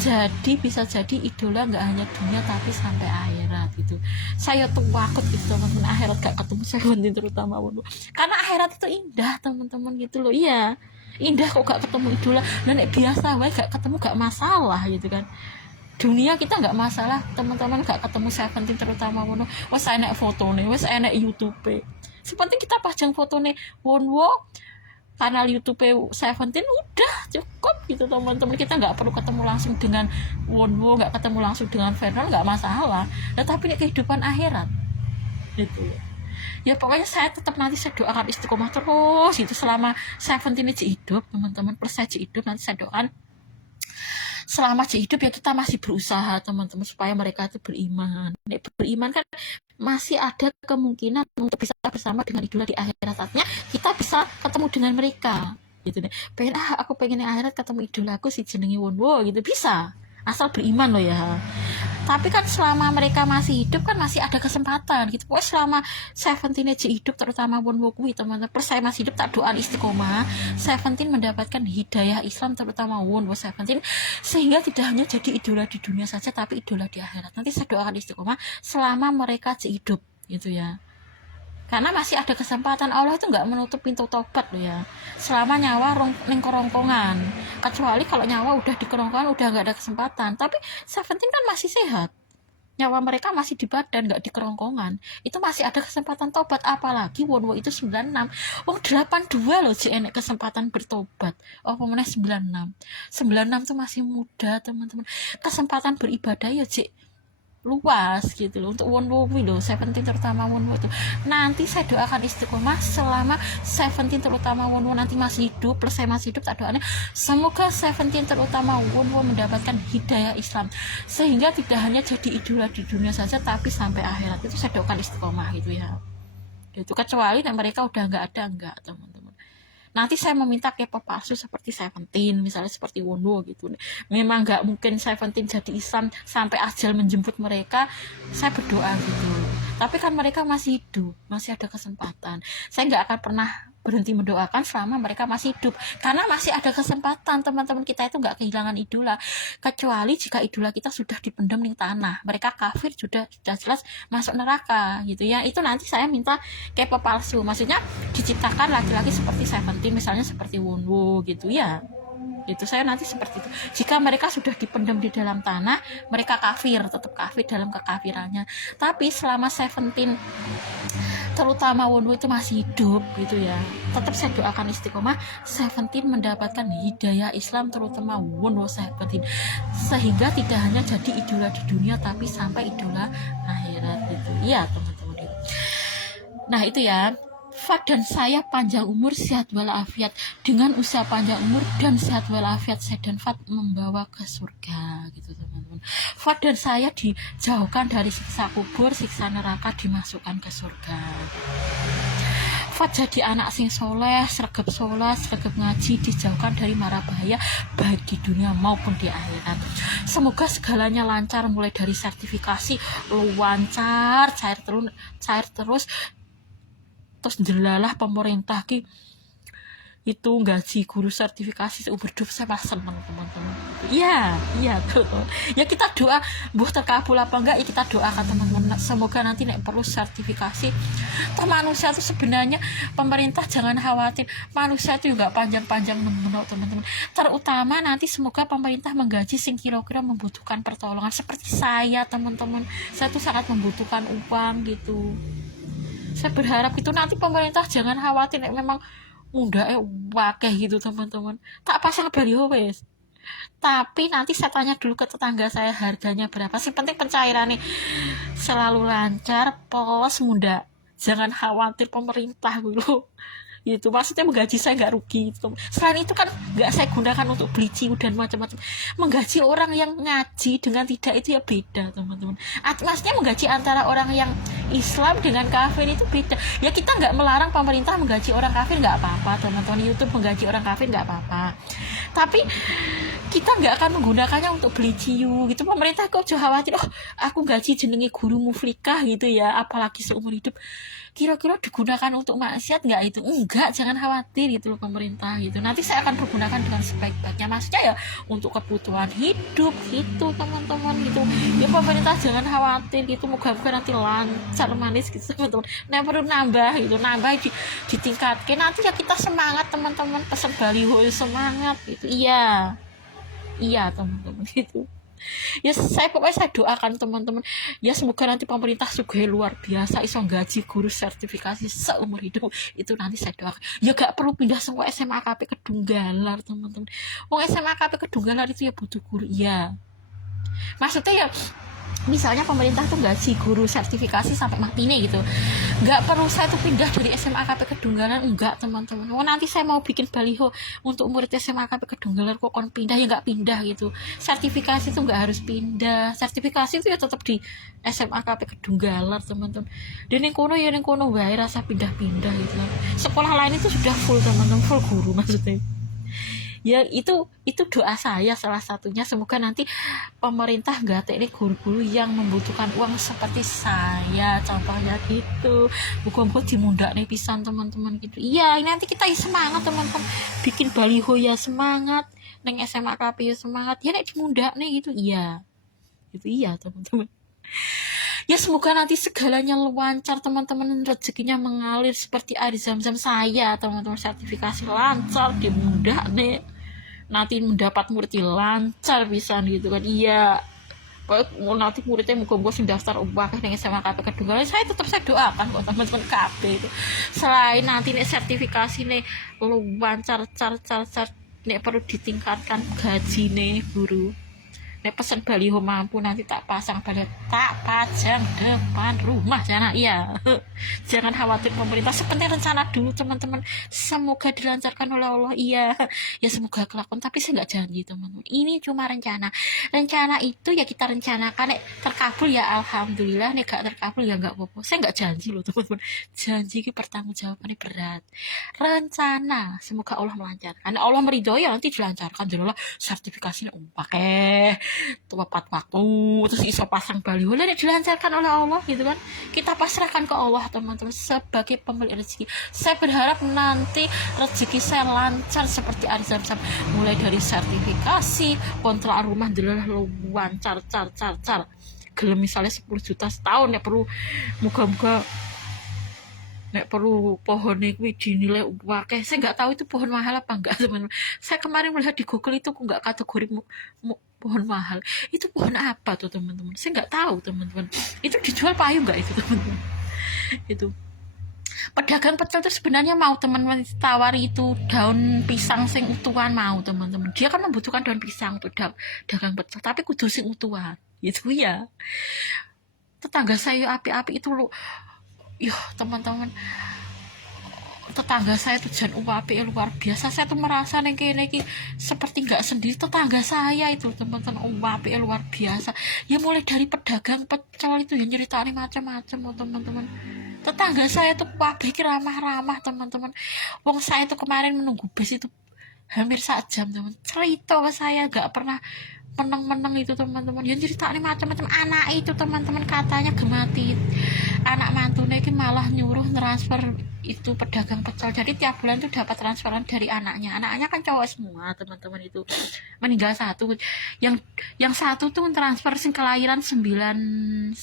Jadi bisa jadi idola nggak hanya dunia tapi sampai akhirat gitu. Saya tuh takut gitu teman-teman, akhirat gak ketemu Seventeen terutama Wonwo. Karena akhirat itu indah teman-teman gitu loh. Iya, indah kok gak ketemu idola. Dan biasa wae gak ketemu gak masalah gitu kan. Dunia kita nggak masalah teman-teman gak ketemu Seventeen terutama Wonwo, wes enak foto nih, wes enak YouTube, sepenting kita pajang foto nih Wonwo kanal YouTube Seventeen udah cukup gitu teman-teman. Kita nggak perlu ketemu langsung dengan Wonwo, nggak ketemu langsung dengan Venom, nggak masalah. Tapi ini kehidupan akhirat gitu ya. Pokoknya saya tetap nanti saya doakan istiqomah terus itu selama Seventeen ini hidup teman-teman, plus saya hidup nanti saya doakan selama hidup ya kita masih berusaha teman-teman supaya mereka itu beriman. Beriman kan masih ada kemungkinan untuk bisa bersama dengan idola di akhirat. Artinya kita bisa ketemu dengan mereka gitu nih. Aku pengen di akhirat ketemu idolaku si jenenge Wonwo gitu, bisa asal beriman loh ya. Tapi kan selama mereka masih hidup kan masih ada kesempatan gitu. Pokoknya selama Seventeen aja hidup terutama Wonwo kuwi teman-teman, plus saya masih hidup tak doakan istiqomah Seventeen mendapatkan hidayah Islam terutama Wonwo Seventeen, sehingga tidak hanya jadi idola di dunia saja tapi idola di akhirat. Nanti saya doakan istiqomah selama mereka hidup gitu ya. Karena masih ada kesempatan, Allah itu nggak menutup pintu tobat loh ya. Selama nyawa ning kerongkongan. Kecuali kalau nyawa udah di kerongkongan udah nggak ada kesempatan. Tapi Seventeen kan masih sehat. Nyawa mereka masih di badan, nggak di kerongkongan. Itu masih ada kesempatan tobat. Apalagi Wonwo itu 96. 82 loh sih enak kesempatan bertobat. Pemenang 96. 96 tuh masih muda teman-teman. Kesempatan beribadah ya cik luas gitu loh untuk Wonwo loh, Seventeen terutama Wonwo itu. Nanti saya doakan istiqomah selama Seventeen terutama Wonwo nanti masih hidup, plus saya masih hidup, tak doanya semoga Seventeen terutama Wonwo mendapatkan hidayah Islam sehingga tidak hanya jadi idola di dunia saja tapi sampai akhirat. Itu saya doakan istiqomah gitu ya. Itu kecuali mereka udah nggak ada, enggak teman-teman. Nanti saya meminta K-pop palsu seperti Seventeen, misalnya seperti Wonwo gitu. Memang nggak mungkin Seventeen jadi Islam sampai ajal menjemput mereka, saya berdoa gitu. Tapi kan mereka masih hidup, masih ada kesempatan. Saya nggak akan pernah berhenti mendoakan selama mereka masih hidup, karena masih ada kesempatan teman-teman kita itu nggak kehilangan idola. Kecuali jika idola kita sudah dipendam di tanah, mereka kafir sudah jelas masuk neraka gitu ya. Itu nanti saya minta K-pop palsu, maksudnya diciptakan laki-laki seperti Seventeen misalnya, seperti Wonwo gitu ya. Itu saya nanti seperti itu. Jika mereka sudah dipendam di dalam tanah, mereka kafir, tetap kafir dalam kekafirannya. Tapi selama Seventeen terutama Wonwo itu masih hidup gitu ya, tetap saya doakan istiqomah Seventeen mendapatkan hidayah Islam terutama Wonwo Seventeen, sehingga tidak hanya jadi idola di dunia tapi sampai idola akhirat gitu. Iya teman-teman. Nah itu ya, Fat dan saya panjang umur, sehat walafiat. Dengan usia panjang umur dan sehat walafiat, saya dan Fat membawa ke surga gitu teman-teman. Fat dan saya dijauhkan dari siksa kubur, siksa neraka, dimasukkan ke surga. Fat jadi anak sing soleh, sregep sholat, sregep ngaji, dijauhkan dari mara bahaya baik di dunia maupun di akhirat. Semoga segalanya lancar, mulai dari sertifikasi lancar, cair terus delalah pemerintah ki itu gaji guru sertifikasi seumur hidup. Saya malah seneng teman-teman. Iya tuh. Ya kita doa, buh terkabul apa enggak ya kita doakan teman-teman. Semoga nanti nek perlu sertifikasi. Toh manusia itu sebenarnya pemerintah jangan khawatir. Manusia itu juga panjang-panjang menurut teman-teman. Terutama nanti semoga pemerintah menggaji sing kira-kira membutuhkan pertolongan seperti saya teman-teman. Saya tuh sangat membutuhkan uang gitu. Saya berharap itu nanti pemerintah jangan khawatir memang muda wakeh gitu teman-teman, tak pasang baliho wes. Tapi nanti saya tanya dulu ke tetangga saya harganya berapa sih, penting pencairannya selalu lancar, polos, muda, jangan khawatir pemerintah gitu. Itu maksudnya menggaji saya nggak rugi gitu. Selain itu kan nggak saya gunakan untuk beli ciu dan macam-macam. Menggaji orang yang ngaji dengan tidak itu ya beda teman-teman. Maksudnya menggaji antara orang yang Islam dengan kafir itu beda. Ya kita nggak melarang pemerintah menggaji orang kafir, nggak apa-apa teman-teman. YouTube menggaji orang kafir nggak apa-apa. Tapi kita nggak akan menggunakannya untuk beli ciu gitu. Pemerintah kok jauh khawatir, oh aku gaji jenenge guru muflikah gitu ya, apalagi seumur hidup, kira-kira digunakan untuk maksiat nggak itu? Enggak, jangan khawatir gitu loh pemerintah gitu. Nanti saya akan pergunakan dengan sebaik-baiknya, maksudnya ya untuk kebutuhan hidup gitu teman-teman gitu. Ya pemerintah jangan khawatir gitu, moga-moga nanti lancar manis gitu teman-teman. Nah perlu nambah gitu, nambah ditingkatkan. Nanti ya kita semangat teman-teman, pesan baliho semangat gitu. Iya teman-teman gitu. Ya pokoknya saya doakan teman-teman ya, semoga nanti pemerintah juga luar biasa iso gaji guru sertifikasi seumur hidup. Itu nanti saya doakan ya, gak perlu pindah semua SMA AKP ke Dunggalar teman-teman. Wong SMA AKP ke Dunggalar itu ya butuh guru ya, maksudnya ya misalnya pemerintah tuh gaji guru sertifikasi sampai mati nih gitu, nggak perlu saya tuh pindah dari SMA KP ke Dunggalar, enggak teman-teman. Oh nanti saya mau bikin baliho untuk murid SMA KP ke Dunggalar kok kon pindah, ya nggak pindah gitu. Sertifikasi tuh nggak harus pindah, sertifikasi itu ya tetap di SMA KP ke Dunggalar teman-teman. Dan yang kono ya yang kono wae, rasa pindah-pindah gitu. Sekolah lain itu sudah full teman-teman, full guru maksudnya. Ya itu doa saya salah satunya, semoga nanti pemerintah nggak ini guru-guru yang membutuhkan uang seperti saya contohnya gitu. Muga-muga dimundak nih pisan teman-teman gitu. Iya nanti kita semangat teman-teman, bikin baliho ya semangat, neng SMA KP ya semangat ya, nek dimundak nih gitu. Iya itu iya teman-teman. Ya semoga nanti segalanya lancar teman-teman, rezekinya mengalir seperti air zam-zam saya teman-teman, sertifikasi lancar, dimudah nih nanti mendapat murid lancar bisa gitu kan. Iya mau nanti muridnya muka-muka sing daftar wakil yang SMA KP kedua, saya tetap saya doakan kok teman-teman KP itu. Selain nanti nih sertifikasi nih lancar nih perlu ditingkatkan gaji nih guru. Nek pesen baliho mampu nanti tak pasang baliho, tak pajang depan rumah jangan. Iya jangan khawatir pemerintah, sepenting rencana dulu teman-teman, semoga dilancarkan oleh Allah. Iya ya semoga kelakon, tapi saya nggak janji teman-teman, ini cuma rencana itu ya kita rencanakan, nek terkabul ya alhamdulillah, nek gak terkabul ya nggak apa-apa. Saya nggak janji loh teman-teman, janji ini pertanggungjawabannya berat. Rencana semoga Allah melancarkan, Allah meridhoi ya nanti dilancarkan, jelas sertifikasinya pakai tepat waktu, terus iso pasang baliho dan dilancarkan oleh Allah gitu kan. Kita pasrahkan ke Allah teman-teman sebagai pemilik rezeki. Saya berharap nanti rezeki saya lancar seperti air zam-zam, mulai dari sertifikasi, kontrak rumah adalah lancar gelem misalnya 10 juta setahun ya perlu, moga-moga nek perlu pohonnya kuwi dinilai wakeh. Saya nggak tahu itu pohon mahal apa enggak teman-teman. Saya kemarin melihat di Google itu nggak kategori pohon mahal. Itu pohon apa tuh teman-teman? Saya nggak tahu teman-teman. Itu dijual payu nggak itu teman-teman? Itu pedagang pecel tuh sebenarnya mau teman-teman tawari itu daun pisang sing utuhan, mau teman-teman. Dia kan membutuhkan daun pisang tuh dagang pecel, tapi kudu sing utuhan. Gitu ya. Tetangga saya api-api itu loh. Yo teman-teman, tetangga saya tuh jangan UAP luar biasa. Saya tuh merasa nih kayak seperti nggak sendiri. Tetangga saya itu teman-teman UAP luar biasa. Ya mulai dari pedagang pecel itu yang nyeritain macam-macam teman-teman. Tetangga saya tuh UAP ramah-ramah teman-teman. Wong saya tuh kemarin menunggu bis itu hampir 1 jam teman, cerita ke saya gak pernah meneng itu teman-teman. Yang ceritanya macam-macam. Anak itu teman-teman katanya gemati, anak mantunya ini malah nyuruh transfer itu pedagang pecel, jadi tiap bulan tuh dapat transferan dari anaknya kan cowok semua teman-teman. Itu meninggal 1, yang 1 tuh transfer sing kelahiran 91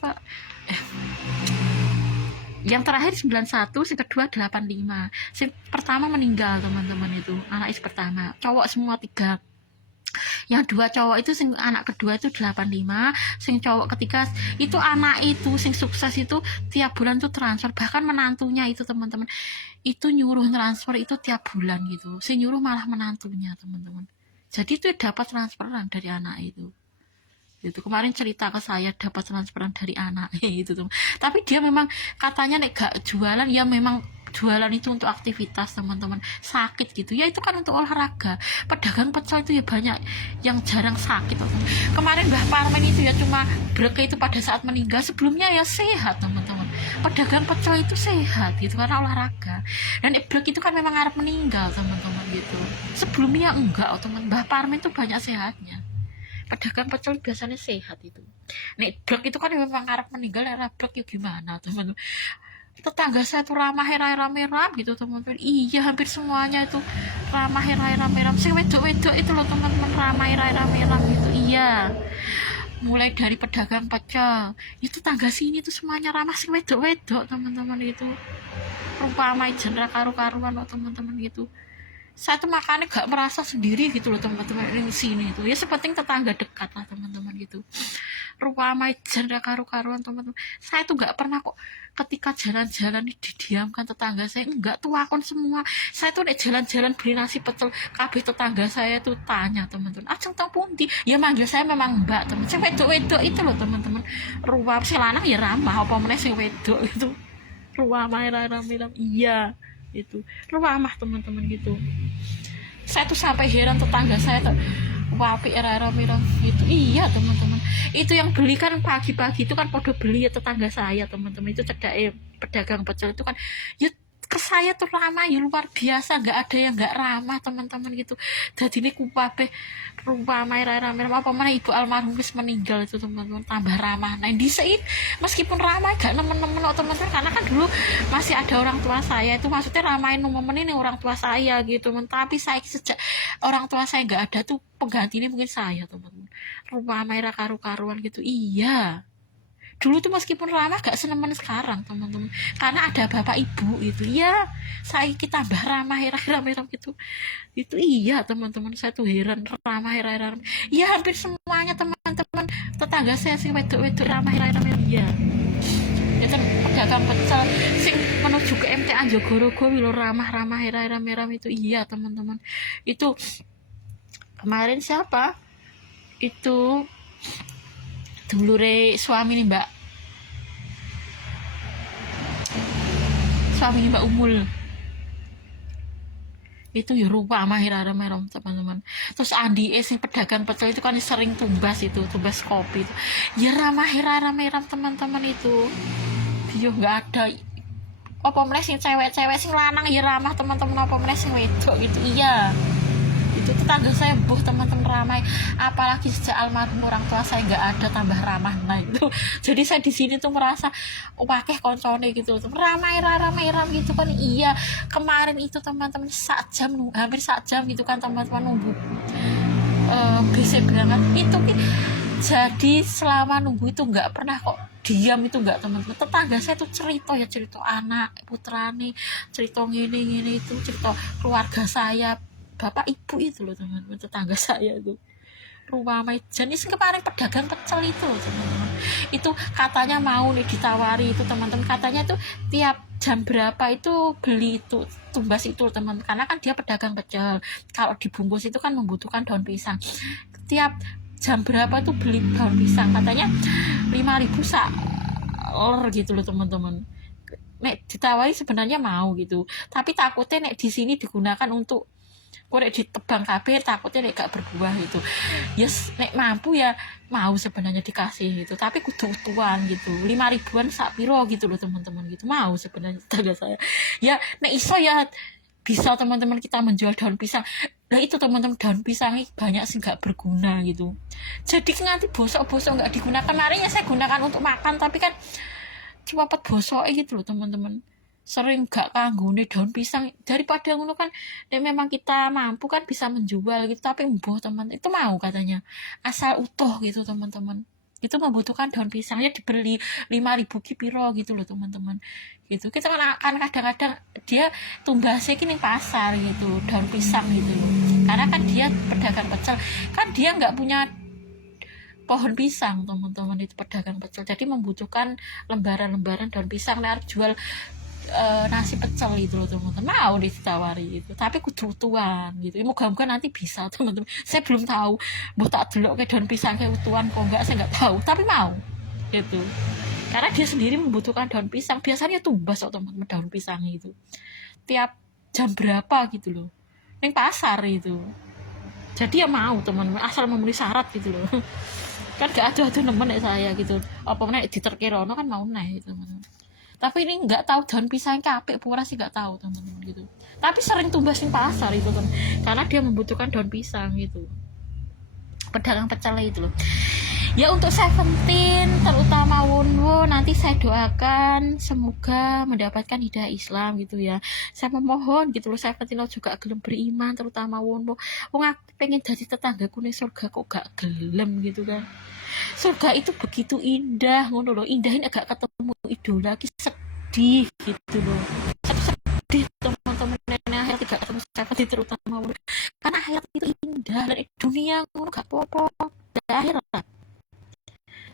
apa yang terakhir 91, yang kedua 85, yang pertama meninggal teman-teman. Itu anak pertama cowok semua 3, yang 2 cowok itu sing anak kedua itu 85, sing cowok ketiga itu anak itu sing sukses itu tiap bulan tuh transfer, bahkan menantunya itu teman-teman itu nyuruh transfer itu tiap bulan gitu, sing nyuruh malah menantunya teman-teman. Jadi itu dapat transferan dari anak itu kemarin cerita ke saya dapat transferan dari anak itu tuh. Tapi dia memang katanya nek gak jualan ya memang jualan itu untuk aktivitas teman-teman, sakit gitu ya, itu kan untuk olahraga. Pedagang pecel itu ya banyak yang jarang sakit teman. Kemarin Mbah Parmen itu ya cuma breke itu pada saat meninggal, sebelumnya ya sehat teman-teman. Pedagang pecel itu sehat gitu karena olahraga, dan brek itu kan memang harap meninggal teman-teman gitu, sebelumnya enggak teman. Mbah Parmen itu banyak sehatnya. Pedagang pecel biasanya sehat itu. Nek brek itu kan memang harap meninggal, ya brek ya gimana teman-teman. Tetangga saya tuh ramah herai-ramai-ram gitu teman-teman. Iya hampir semuanya itu ramah herai-ramai-ram. Sing wedok-wedok itu loh teman-teman, ramah herai-ramai-ram gitu. Iya. Mulai dari pedagang pecel, itu tetangga sini tuh semuanya ramah, sing wedok-wedok teman-teman itu. Rumpamai jenera karu-karuan loh teman-teman gitu. Saya tuh makannya gak merasa sendiri gitu loh teman-teman di sini itu ya, seperti tetangga dekat lah teman-teman gitu. Rupa jenera karu-karuan teman-teman. Saya tuh gak pernah kok ketika jalan-jalan didiamkan tetangga saya, enggak, tuh akun semua. Saya tuh nek jalan-jalan beli nasi pecel, kabeh tetangga saya tuh tanya teman-teman, ajeng teng pundi, ya manggil saya memang mbak teman. Sing wedok-wedok itu loh teman-teman. Rupa si lanang ya ramah, apa meneh sing wedok itu rupa rame-rame. Iya itu ramah teman-teman gitu. Saya tuh sampai heran tetangga saya tuh wapi era-era gitu. Iya teman-teman, itu yang beli kan pagi-pagi itu kan podo beli ya tetangga saya teman-teman, itu cedak pedagang pecel itu kan ya ke saya tuh ramah ya luar biasa, nggak ada yang nggak ramah teman-teman gitu. Jadi ini kupape rupa ramai apa mana ibu almarhum wis meninggal itu teman-teman, tambah ramah. Nah di sini meskipun ramah gak nemen-nemen teman-teman, karena kan dulu masih ada orang tua saya itu, maksudnya ramain nemen ini orang tua saya gitu teman. Tapi saya sejak orang tua saya nggak ada tuh pengganti ini mungkin saya teman-teman, rupa merah karu-karuan gitu. Iya dulu tuh meskipun ramah gak senemen sekarang teman-teman, karena ada bapak ibu itu ya. Saya kita tambah ramah heran gitu itu. Iya teman-teman, saya tuh heran ramah heran ya, hampir semuanya teman-teman tetangga saya sih wedok-wedok ramah heran ya. Itu pedagang pecel sing menuju ke MTA Jogorogo wilo ramah heran itu. Iya teman-teman, itu kemarin siapa itu dulure suami nih Mbak Umul itu ya rupa mahir-mahir teman-teman. Terus Andi sing pedagang pecel itu kan sering tumbas kopi itu ya ramah-ramah teman-teman itu. Dia nggak ada apa meneh sing cewek-cewek sing lanang ya ramah teman-teman, apa meneh sing wedok gitu. Iya itu tetangga saya teman-teman ramai, apalagi sejak almarhum orang tua saya nggak ada tambah ramah. Nah itu jadi saya di sini tuh merasa wakeh koncone gitu ramai gitu kan. Iya kemarin itu teman-teman hampir 1 jam gitu kan teman-teman nunggu BC berangkat itu. Jadi selama nunggu itu nggak pernah kok diam itu, nggak teman-teman. Tetangga saya tuh cerita anak putrane, cerita gini itu, cerita keluarga saya, bapak ibu itu loh teman-teman, tetangga saya itu rumah jenis kemarin pedagang pecel itu loh teman-teman. Itu katanya mau nih ditawari itu teman-teman, katanya tuh tiap jam berapa itu beli itu tumbas itu teman, karena kan dia pedagang pecel, kalau dibungkus itu kan membutuhkan daun pisang. Tiap jam berapa tuh beli daun pisang, katanya 5.000 sak gitu loh teman-teman. Nek ditawari sebenarnya mau gitu, tapi takutnya nek di sini digunakan untuk korek ditebang kabeh, takutnya nek gak berbuah gitu. Yes, nek mampu ya mau sebenarnya dikasih gitu, tapi kudu utuhan gitu. 5.000-an sak piro gitu loh teman-teman gitu. Mau sebenarnya tetangga saya. Ya nek iso ya bisa teman-teman kita menjual daun pisang. Nah itu teman-teman, daun pisang banyak sih gak berguna gitu. Jadi nanti bosok-bosok gak digunakan. Marinya saya gunakan untuk makan, tapi kan cepet bosok gitu loh teman-teman. Sering gak kanggone daun pisang, daripada ngono kan memang kita mampu kan bisa menjual gitu, tapi mbuh teman itu mau katanya asal utuh gitu teman-teman. itu membutuhkan daun pisangnya dibeli 5.000 ki piro gitu loh teman-teman gitu. Kita kan kadang-kadang dia tumbasnya kini pasar gitu daun pisang gitu loh, karena kan dia pedagang pecel kan, dia nggak punya pohon pisang teman-teman, itu pedagang pecel jadi membutuhkan lembaran-lembaran daun pisang. Nah jual nasi pecel itu loh teman-teman, mau ditawari itu, tapi kudu utuhan gitu. Moga-moga nanti bisa teman-teman, saya belum tahu, mau tak delok ke daun pisang kayak utuhan kok enggak, saya nggak tahu, tapi mau gitu, karena dia sendiri membutuhkan daun pisang. Biasanya tumbas kok teman-teman daun pisang itu tiap jam berapa gitu loh neng pasar itu, jadi ya mau teman-teman asal memenuhi syarat gitu loh. Kan gak ada nemen saya gitu, apa mana diterkirono kan mau naik teman-teman. Tapi ini nggak tahu daun pisang apik pura sih, nggak tahu teman-teman gitu, tapi sering tumbasin pasar itu teman, karena dia membutuhkan daun pisang gitu, pedagang pecel itu loh. Ya untuk Seventeen terutama Wonwo, nanti saya doakan semoga mendapatkan hidayah Islam gitu ya. Saya memohon gitu loh, Seventeen juga gelem beriman, terutama Wonwo. Wong aku pengen jadi tetanggaku ning surga kok gak gelem gitu kan. Surga itu begitu indah ngono loh, indahin agak ketemu idola lagi, sedih gitu loh, sedih teman-teman. Nenek akhirat tidak ketemu Seventeen terutama Wonwo, karena akhirat itu indah, dan dunia ngono gak apa-apa, akhirat.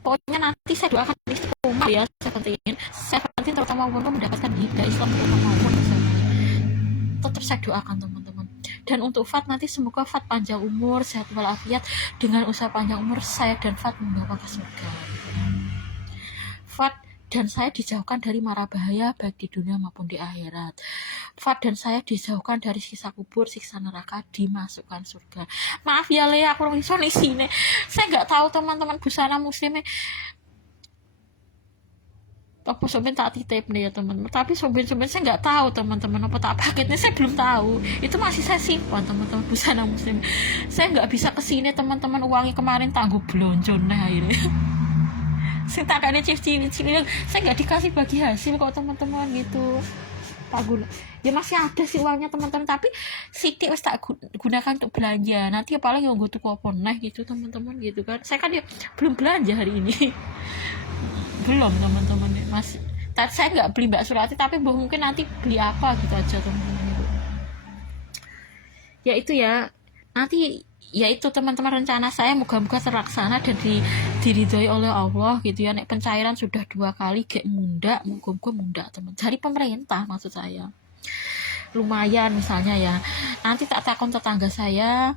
Pokoknya nanti saya doakan istiqomah ya Seventeen terutama Wonwo mendapatkan hidayah Islam terutama Wonwo. Tetap saya doakan teman-teman. Dan untuk Fat nanti semoga Fat panjang umur, sehat walafiat, dengan usaha panjang umur saya dan Fat membawa ke surga. Fat dan saya dijauhkan dari mara bahaya baik di dunia maupun di akhirat. Fat dan saya dijauhkan dari siksa kubur, siksa neraka, dimasukkan surga. Maaf ya Lea, aku iso di sini. Saya nggak tahu teman-teman busana muslimnya apa soben tak titip nih ya teman-teman, tapi soben saya nggak tahu teman-teman, apa tak paketnya saya belum tahu, itu masih saya simpan teman-teman busana muslim. Saya nggak bisa kesini teman-teman, uangnya kemarin tangguh belonjo nah ini. Saya tak ada cip-cip, saya nggak dikasih bagi hasil kok teman-teman gitu. Tak guna, ya masih ada sih uangnya teman-teman, tapi sidik wes tak gunakan untuk belanja. Nanti apalagi yang gue tuh kupon nah gitu teman-teman gitu kan. Saya kan ya belum belanja hari ini. Belum teman-teman, masih saya nggak beli Mbak Surati, tapi mungkin nanti beli apa gitu aja teman-teman. Ya itu ya, nanti ya itu teman-teman rencana saya moga-moga terlaksana dan diridhoi oleh Allah gitu ya. Nek pencairan sudah 2 kali gak munda, moga-moga munda teman, dari pemerintah maksud saya lumayan misalnya ya. Nanti tak takon tetangga saya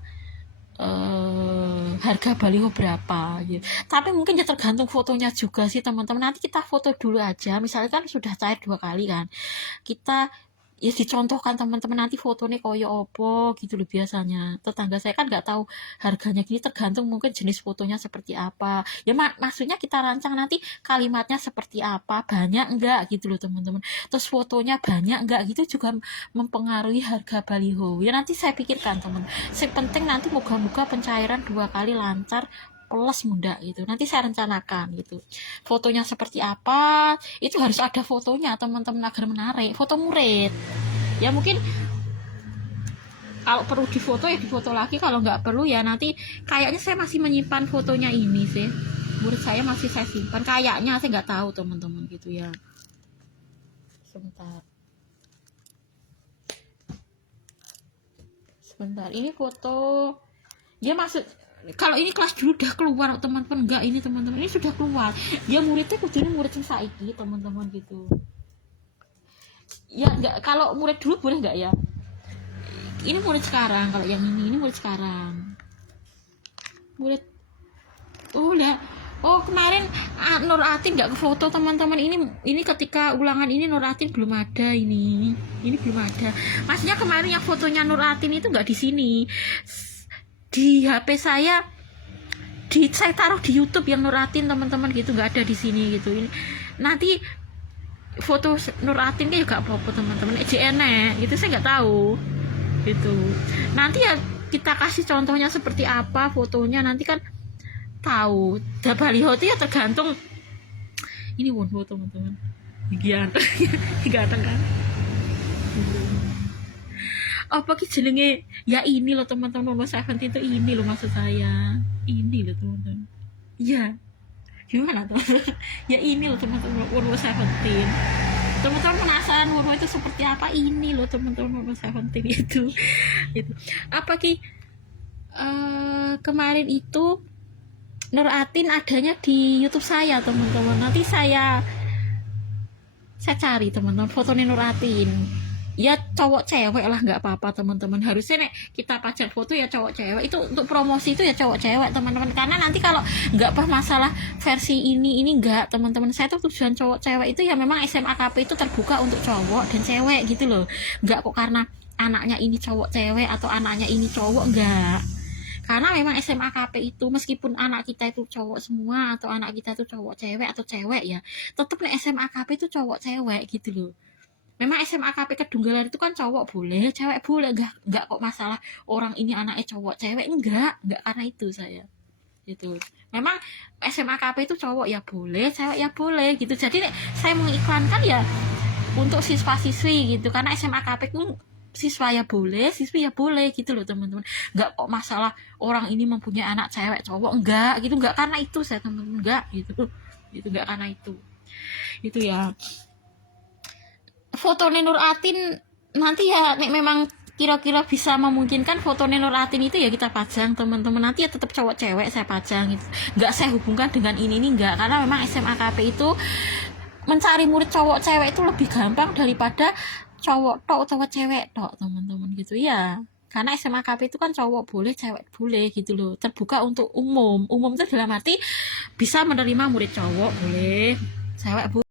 harga baliho berapa gitu. Tapi mungkin ya tergantung fotonya juga sih teman-teman. Nanti kita foto dulu aja, misalnya kan sudah cair 2 kali kan, kita ya dicontohkan teman-teman, nanti fotonya koyo opo gitu loh. Biasanya tetangga saya kan nggak tahu harganya gini, tergantung mungkin jenis fotonya seperti apa ya, maksudnya kita rancang nanti kalimatnya seperti apa, banyak enggak gitu loh teman-teman, terus fotonya banyak enggak gitu juga mempengaruhi harga baliho ya. Nanti saya pikirkan teman, yang penting nanti moga-moga pencairan 2 kali lancar plus muda gitu, nanti saya rencanakan gitu. Fotonya seperti apa, itu harus ada fotonya teman-teman agar menarik, foto murid ya. Mungkin kalau perlu difoto ya difoto lagi, kalau nggak perlu ya nanti kayaknya saya masih menyimpan fotonya ini sih, murid saya masih saya simpan kayaknya, saya nggak tahu teman-teman gitu ya. Sebentar, ini foto dia masuk. Kalau ini kelas dulu udah keluar teman-teman, enggak ini teman-teman, ini sudah keluar. Dia muridnya kudunya murid yang saiki teman-teman gitu. Ya enggak, kalau murid dulu boleh enggak ya? Ini murid sekarang, kalau yang ini murid sekarang. Murid kemarin Nur Atin nggak ke foto teman-teman. Ini ketika ulangan ini Nur Atin belum ada, ini belum ada. Maksudnya kemarin yang fotonya Nur Atin itu nggak di sini, di HP saya, saya taruh di YouTube yang Nur Atin teman-teman gitu, nggak ada di sini gitu. Ini nanti foto Nur Atin kayak gak apa-apa teman-teman, enak gitu, saya nggak tahu gitu. Nanti ya kita kasih contohnya seperti apa fotonya, nanti kan tahu. Baliho itu ya tergantung ini Wonwo teman-teman, ganteng kan. Apa ki jenenge ya, ini loh teman-teman, nomor 17 itu ini loh maksud saya, ini loh teman-teman ya. Gimana tuh? Ya ini loh teman-teman, One 17. Teman-teman penasaran One itu seperti apa? Ini loh teman-teman, One 17 itu apa ki, kemarin itu Nur Atin adanya di YouTube saya teman-teman. Nanti saya cari teman-teman fotonya Nur Atin. Ya cowok cewek lah, nggak apa-apa teman-teman. Harusnya nek kita pajang foto ya cowok cewek, itu untuk promosi itu ya cowok cewek teman-teman. Karena nanti kalau nggak masalah versi ini nggak teman-teman, saya tuh tujuan cowok cewek itu ya memang SMAKP itu terbuka untuk cowok dan cewek gitu loh. Nggak kok karena anaknya ini cowok cewek atau anaknya ini cowok, nggak. Karena memang SMAKP itu meskipun anak kita itu cowok semua atau anak kita itu cowok cewek atau cewek ya, tetap nih SMAKP itu cowok cewek gitu loh. Memang SMAKP Kedunggalan itu kan cowok boleh, cewek boleh, enggak kok masalah orang ini anaknya cowok, cewek enggak karena itu saya. Gitu. Memang SMAKP itu cowok ya boleh, cewek ya boleh gitu. Jadi saya mengiklankan ya untuk siswa-siswi gitu, karena SMAKP itu siswa ya boleh, siswi ya boleh gitu loh teman-teman. Enggak kok masalah orang ini mempunyai anak cewek cowok, enggak gitu, enggak karena itu saya teman-teman, enggak gitu. Gitu enggak karena itu. Itu ya. Foto Nur Atin nanti ya nek memang kira-kira bisa memungkinkan foto Nur Atin itu ya kita pajang teman-teman. Nanti ya tetap cowok cewek saya pajang gitu. Nggak saya hubungkan dengan ini nggak, karena memang SMAKP itu mencari murid cowok cewek itu lebih gampang daripada cowok tok atau cewek tok teman-teman gitu ya. Karena SMAKP itu kan cowok boleh, cewek boleh gitu loh. Terbuka untuk umum. Umum itu dalam arti bisa menerima murid cowok boleh, cewek boleh.